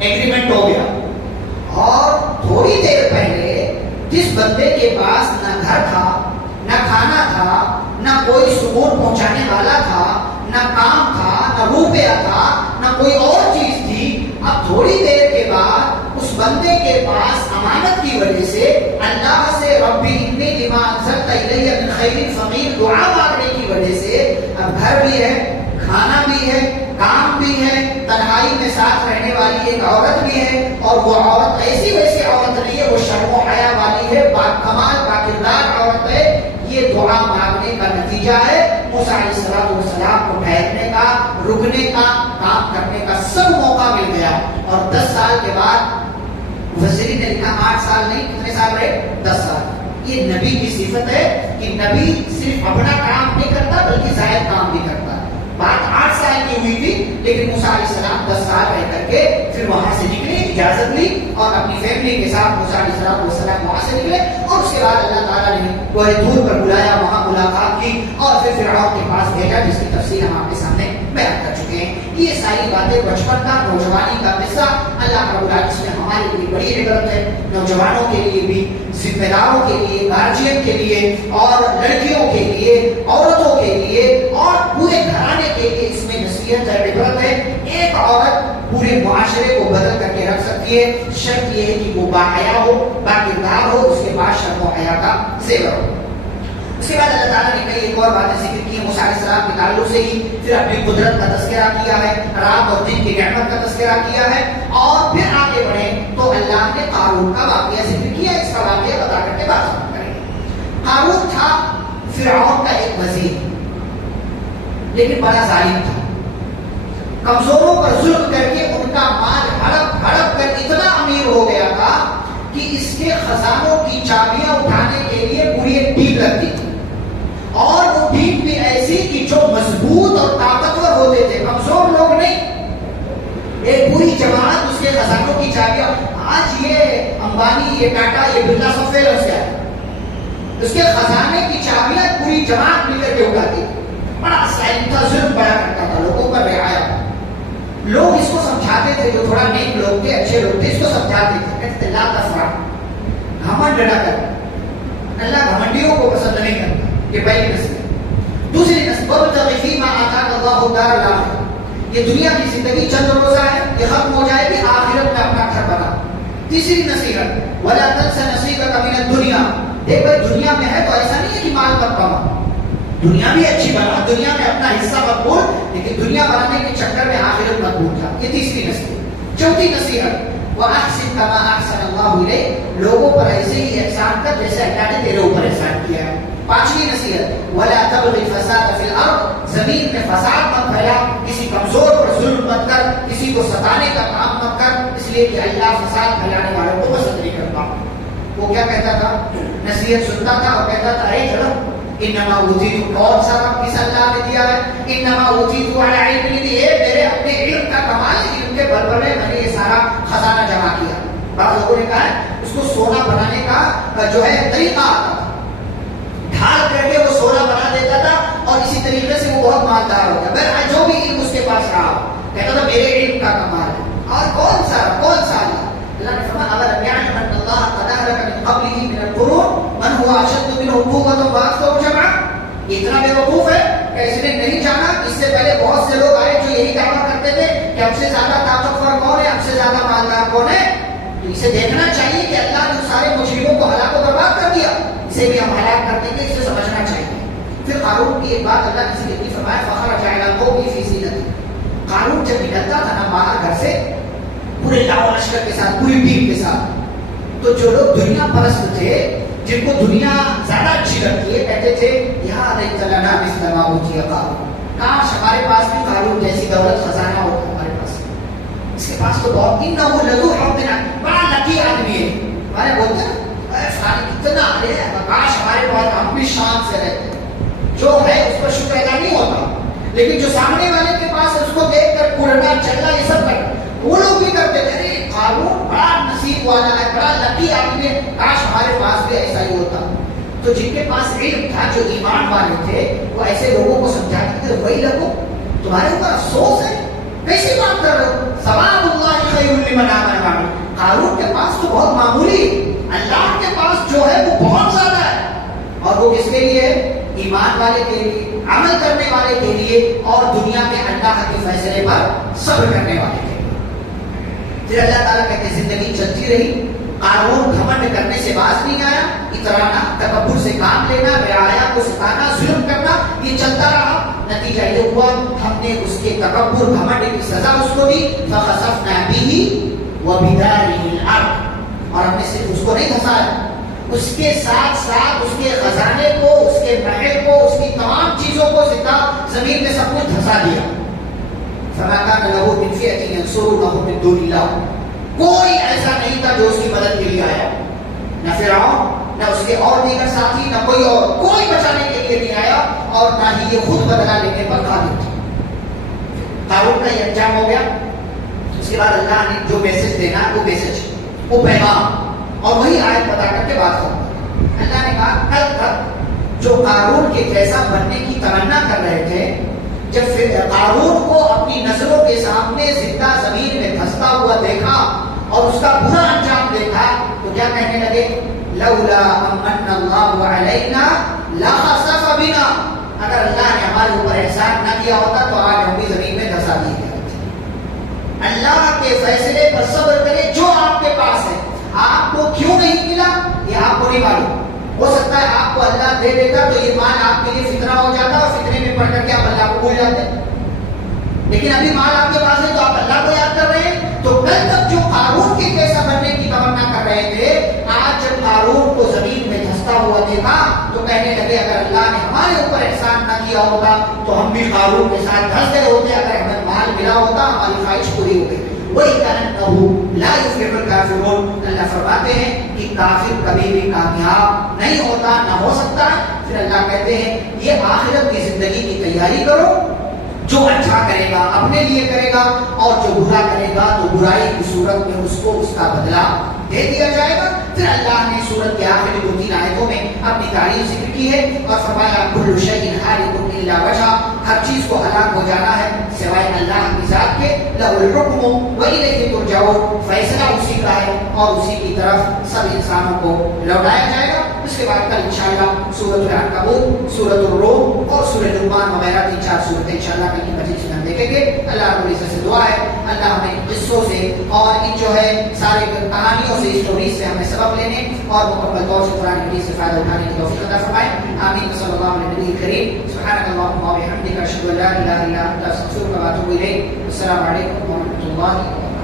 ایگریمنٹ ہو گیا. اور تھوڑی دیر پہلے جس بندے کے پاس نہ گھر تھا، نہ کھانا تھا، نہ کوئی سکون پہنچانے والا تھا، نہ کام تھا، نہ روپیہ تھا، نہ کوئی اور چیز تھی، اب تھوڑی دیر کے بعد اس بندے کے پاس امانت کی وجہ سے اللہ سے ربی انی لما انزلت الی من خیر فقیر دعا مانگنے کی وجہ سے اب گھر بھی ہے، کھانا بھی ہے، کام بھی ہے، تنہائی میں ساتھ رہنے والی ایک عورت بھی ہے. اور وہ عورت ایسی ویسی عورت نہیں ہے، وہ شرم و حیا والی ہے، با کمال با کردار عورت ہے. کے دعا مانگنے کا نتیجہ ہے موسیٰ علیہ السلام کو ٹھہرنے کا، رکنے کا، کام کرنے کا سب موقع مل گیا. اور 10 سال کے بعد مفسرین نے لکھا 8 سال نہیں، کتنے سال رہے؟ 10 سال. یہ نبی کی صفت ہے کہ نبی صرف اپنا کام نہیں کرتا بلکہ زائد کام بھی کرتا. بات 8 سال کی ہوئی تھی لیکن موسیٰ علیہ السلام 10 سال رہ کر کے پھر وہاں سے نکلے، اجازت لی اور اپنی فیملی کے ساتھ موسیٰ علیہ السلام وہاں سے نکلے. اور اس کے بعد اللہ تعالیٰ نے کوہ طور پر بلایا، وہاں ملاقات کی اور پھر فرعون کے پاس بھیجا، جس کی تفصیل ہم آپ کے سامنے بیان کر چکے ہیں. یہ ساری باتیں بچپن کا، نوجوانی کا قصہ اللہ رب العالمین میں ہمارے لیے بڑی عبرت ہے. نوجوانوں کے لیے بھی، ذمہ داروں کے لیے، گارجین کے لیے اور لڑکیوں کے لیے، عورتوں کے لیے اور پورے گھرانے کے لیے اس میں نصیحت ہے، عبرت ہے. ایک عورت پورے معاشرے کو بدل کر کے رکھ سکتی ہے، شرط یہ ہے کہ وہ باحیا ہو، باکردار ہو، اس کے بعد شرم و حیا کا زیور ہو. اس کے بعد اللہ تعالیٰ نے کئی ایک اور باتیں ذکر کی موسیٰ علیہ السلام کے تعلق سے ہی. پھر اپنی قدرت کا تذکرہ کیا ہے، رات اور دن کی نعمت کا تذکرہ کیا ہے. اور پھر آگے بڑھے تو اللہ نے قارون کا واقعہ ذکر کیا. اس کا واقعہ بتا کر کے بات ختم کریں گے. قارون تھا فرعون کا ایک وزیر، لیکن بڑا ظالم تھا. کمزوروں پر ظلم کر کے ان کا مال ہڑپ ہڑپ کر اتنا امیر ہو گیا تھا کہ اس کے خزانوں کی چابیاں اٹھانے کے لیے پوری ایک ٹیم لگتی تھی. اور وہ ٹیم بھی ایسی کہ جو مضبوط اور طاقتور ہوتے تھے، کمزور لوگ نہیں. ایک پوری جماعت اس کے خزانوں کی چابیاں. آج یہ امبانی، یہ ٹاٹا، یہ برلا سب فیل ہو گیا. اس کے خزانے کی چابیاں پوری جماعت مل کر کے اٹھاتی. بڑا سائن تھا، ظلم بڑا کرتا تھا، لوگوں پر رعایا. لوگ اس کو سمجھاتے تھے، جو تھوڑا نیک لوگ تھے، اچھے لوگ تھے، اس کو سمجھاتے تھے، کہتے تھے لا تفرح، گھمنڈ نہ کر. اللہ گھمنڈیوں کو پسند نہیں کرتا. یہ پہلی نصیحت. دوسری نصیحت وابتغ فیما آتاک اللہ الدار الآخرہ. یہ دنیا کی زندگی چند روزہ ہے، یہ ختم ہو جائے گی، آخرت میں اپنا گھر بنا. تیسری نصیحت ولا تنس نصیبک من الدنیا. دیکھ بھائی دنیا میں ہے تو ایسا نہیں ہے کہ مال مت کما، دنیا بھی اچھی بنا، دنیا میں اپنا حصہ مت بھول، لیکن دنیا بنانے کے چکر میں آخرت مت بھول جا. یہ تیسری نصیحت. چوتھی نصیحت وَأَحْسِنْ كَمَا أَحْسَنَ اللَّهُ إِلَيْكَ. لوگوں پر ایسے ہی احسان کر جیسے اللہ نے تیرے اوپر احسان کیا ہے. پانچویں نصیحت وَلَا تَبْغِ الْفَسَادَ فِي الْأَرْضِ. زمین میں فساد مت پھیلا، کسی کمزور پر ظلم مت کر، کسی کو ستانے کا کام مت کر، اس لیے کہ اللہ فساد پھیلانے والوں کو پسند نہیں کرتا. وہ کیا کہتا تھا؟ نصیحت سنتا تھا اور کہتا تھا اے چلو انما اوتیت، کون سا رب کس اللہ نے دیا ہے؟ انما اوتیت علی علم. یہ میرے اپنے علم کا کمال ہے، علم کے بل پر میں نے یہ سارا خزانہ جمع کیا. بعض لوگوں نے کہا ہے اس کو سونا بنانے کا جو ہے طریقہ آتا تھا، ڈھال کر کے وہ سونا بنا دیتا تھا اور اسی طریقے سے وہ بہت مالدار ہو گیا. بہرحال جو بھی علم اس کے پاس رہا کہتا تھا میرے علم کا کمال ہے. اور کون سا اللہ؟ اللہ نے فرمایا اولم یعلم ان اللہ قد اهلك من قبله من القرون من هو اشد منه قوة واكثر جمعا. اتنا بے وقوف ہے کہ اس نے نہیں جانا اس سے پہلے بہت سے لوگ آئے جو یہی دعویٰ کرتے تھے کہ ہم سے زیادہ طاقتور کون ہے، ہم سے زیادہ مالدار کون ہے. تو اسے دیکھنا چاہیے کہ اللہ نے سارے مجرموں کو ہلاک و برباد کر دیا، اسے بھی ہم ہلاک کر دیں گے، اسے سمجھنا چاہیے. پھر قارون کی ایک بات اللہ نے ذکر کی، فرمایا فخرج علی قومه فی زینته. قارون جب نکلتا تھا نا باہر گھر سے پورے لاؤ لشکر کے ساتھ، پوری ٹیم کے ساتھ، تو جو لوگ دنیا پرست تھے، جن کو دنیا زیادہ اچھی لگتی ہے، کہتے تھے یا لیت لنا مثل ما اوتی قارون. کاش ہمارے پاس بھی قارون جیسی دولت خزانہ ہوتا ہمارے پاس. اس کے پاس تو بہت انه لذو حظ عظیم، بڑا لکی آدمی ہے. ہمارے بولتے ہیں اے فلان کتنا ہے، کاش ہمارے پاس ہم بھی شان سے رہتے. جو ہے اس پر شکر ادا نہیں ہوتا، لیکن جو سامنے والے کے پاس اس کو دیکھ کر اڑنا چلنا یہ سب کرتا وہ لوگ بھی کرتے تھے. ارے قارون بڑا نصیب والا ہے، بڑا لکی آدمی ہے، کاش ہمارے پاس بھی ایسا ہی ہوتا. تو جن کے پاس علم تھا، جو ایمان والے تھے، وہ ایسے لوگوں کو سمجھاتے تھے وہی لوگوں تمہارے اوپر افسوس ہے، کیسی بات کر رہے ہو، ثواب اللہ خیر لمن آمن وعمل. قارون کے پاس تو بہت معمولی، اللہ کے پاس جو ہے وہ بہت زیادہ ہے. اور وہ کس کے لیے ہے؟ ایمان والے کے لیے، عمل کرنے والے کے لیے، اور دنیا میں اللہ کے فیصلے پر صبر کرنے والے کے لیے. پھر اللہ تعالیٰ کہتے زندگی چلتی رہی. قارون گھمنڈ کرنے سے باز نہیں آیا، اترانا، تکبر سے کام لینا، رعایا کو ستانا، ظلم کرنا، یہ چلتا رہا. نتیجہ یہ ہوا ہم نے اس کے تکبر گھمنڈ کی سزا اس کو دی. فخسفنا به وبداره الارض. اور ہم نے صرف اس کو نہیں دھسایا، اس کے ساتھ ساتھ اس کے خزانے کو، اس کے ينصرونه من دون الله. کوئی ایسا نہیں تھا جو اس کی مدد کے لیے آیا، نہ فرعون نہ اس کے اور دیگر ساتھی نہ کوئی اور، کوئی بچانے کے لیے نہیں آیا اور نہ ہی یہ خود بدلہ لینے پر قادر تھے. قارون کا یہ انجام ہو گیا. اس کے بعد اللہ نے جو میسج دینا وہ میسج، وہ پیغام، اور وہی آیت بتا کر کے بات کروں. اللہ نے کہا کل تک جو قارون کے جیسا بننے کی تمنا کر رہے تھے، جب قارون کو اپنی نظروں کے سامنے زندہ زمین میں دھستا ہوا دیکھا اور اس کا برا انجام دیکھا تو کیا کہنے لگے؟ لولا امن اللہ علینا لخسف بنا، اگر اللہ نے ہمارے اوپر احسان نہ کیا ہوتا تو آج ہم بھی زمین میں دھسا دیے گئے ہوتے. اللہ کے فیصلے پر صبر کرے. جو آپ کے پاس ہے، آپ کو کیوں نہیں ملا یہ آپ کو نہیں معلوم. ہو سکتا ہے آپ کو اللہ دے دیتا تو یہ مال آپ کے لیے فتنہ ہو جاتا اور فتنے میں پڑ کر کے آپ اللہ کو بھول جاتے. لیکن ابھی مال آپ کے پاس ہے تو آپ اللہ کو یاد کر رہے ہیں. تو کل تک جو قارون کے جیسا بننے کی تمنا کر رہے تھے، آج جب قارون کو زمین میں دھستا ہوا دیکھا تو کہنے لگے اگر اللہ نے ہمارے اوپر احسان نہ کیا ہوتا تو ہم بھی قارون کے ساتھ دھس گئے ہوتے. اگر ہمیں مال ملا ہوتا ہماری خواہش پوری ہو گئی. وہی کہنا لا یفلح الکافرون. اللہ فرماتے ہیں کہ کافر کبھی بھی کامیاب نہیں ہوتا، نہ ہو سکتا. پھر اللہ کہتے ہیں یہ آخرت کی زندگی کی تیاری کرو. جو اچھا کرے گا اپنے لیے کرے گا، اور جو برا کرے گا تو برائی کی صورت میں اس کو اس کا بدلہ دے دیا جائے گا. پھر اللہ نے سورت کے آخری 2-3 آیتوں میں اپنی تعریف ذکر کی ہے اور فرمایا کل شیء ہالک الا وجہہ، ہر چیز کو ہلاک ہو جانا ہے سوائے اللہ کی ذات کے. لہ الحکم والیہ ترجعون، فیصلہ اسی کا ہے اور اسی کی طرف سب انسانوں کو لوٹایا جائے گا. اس کے بعد کل انشاءاللہ سورۃ العنکبوت، سورۃ الروم اور سورۃ لقمان وغیرہ 3-4 صورتیں انشاءاللہ کل کی مجلس میں ہم دیکھیں گے. اللہ رب العزت سے دعا ہے اللہ ہمیں قصوں سے اور ان جو ہے سارے کہانیوں سے، اسٹوریز سے ہمیں سبق لینے اور مکمل طور سے قرآن حدیث سے فائدہ اٹھانے کی توفیق عطا فرمائے. آمین. صلی اللہ علیہ نبی کریم. سبحانک اللہم و بحمدک، اشہد ان لا الہ الا انت، استغفرک و اتوب الیک. السلام علیکم و رحمۃ اللہ وبرکاتہ.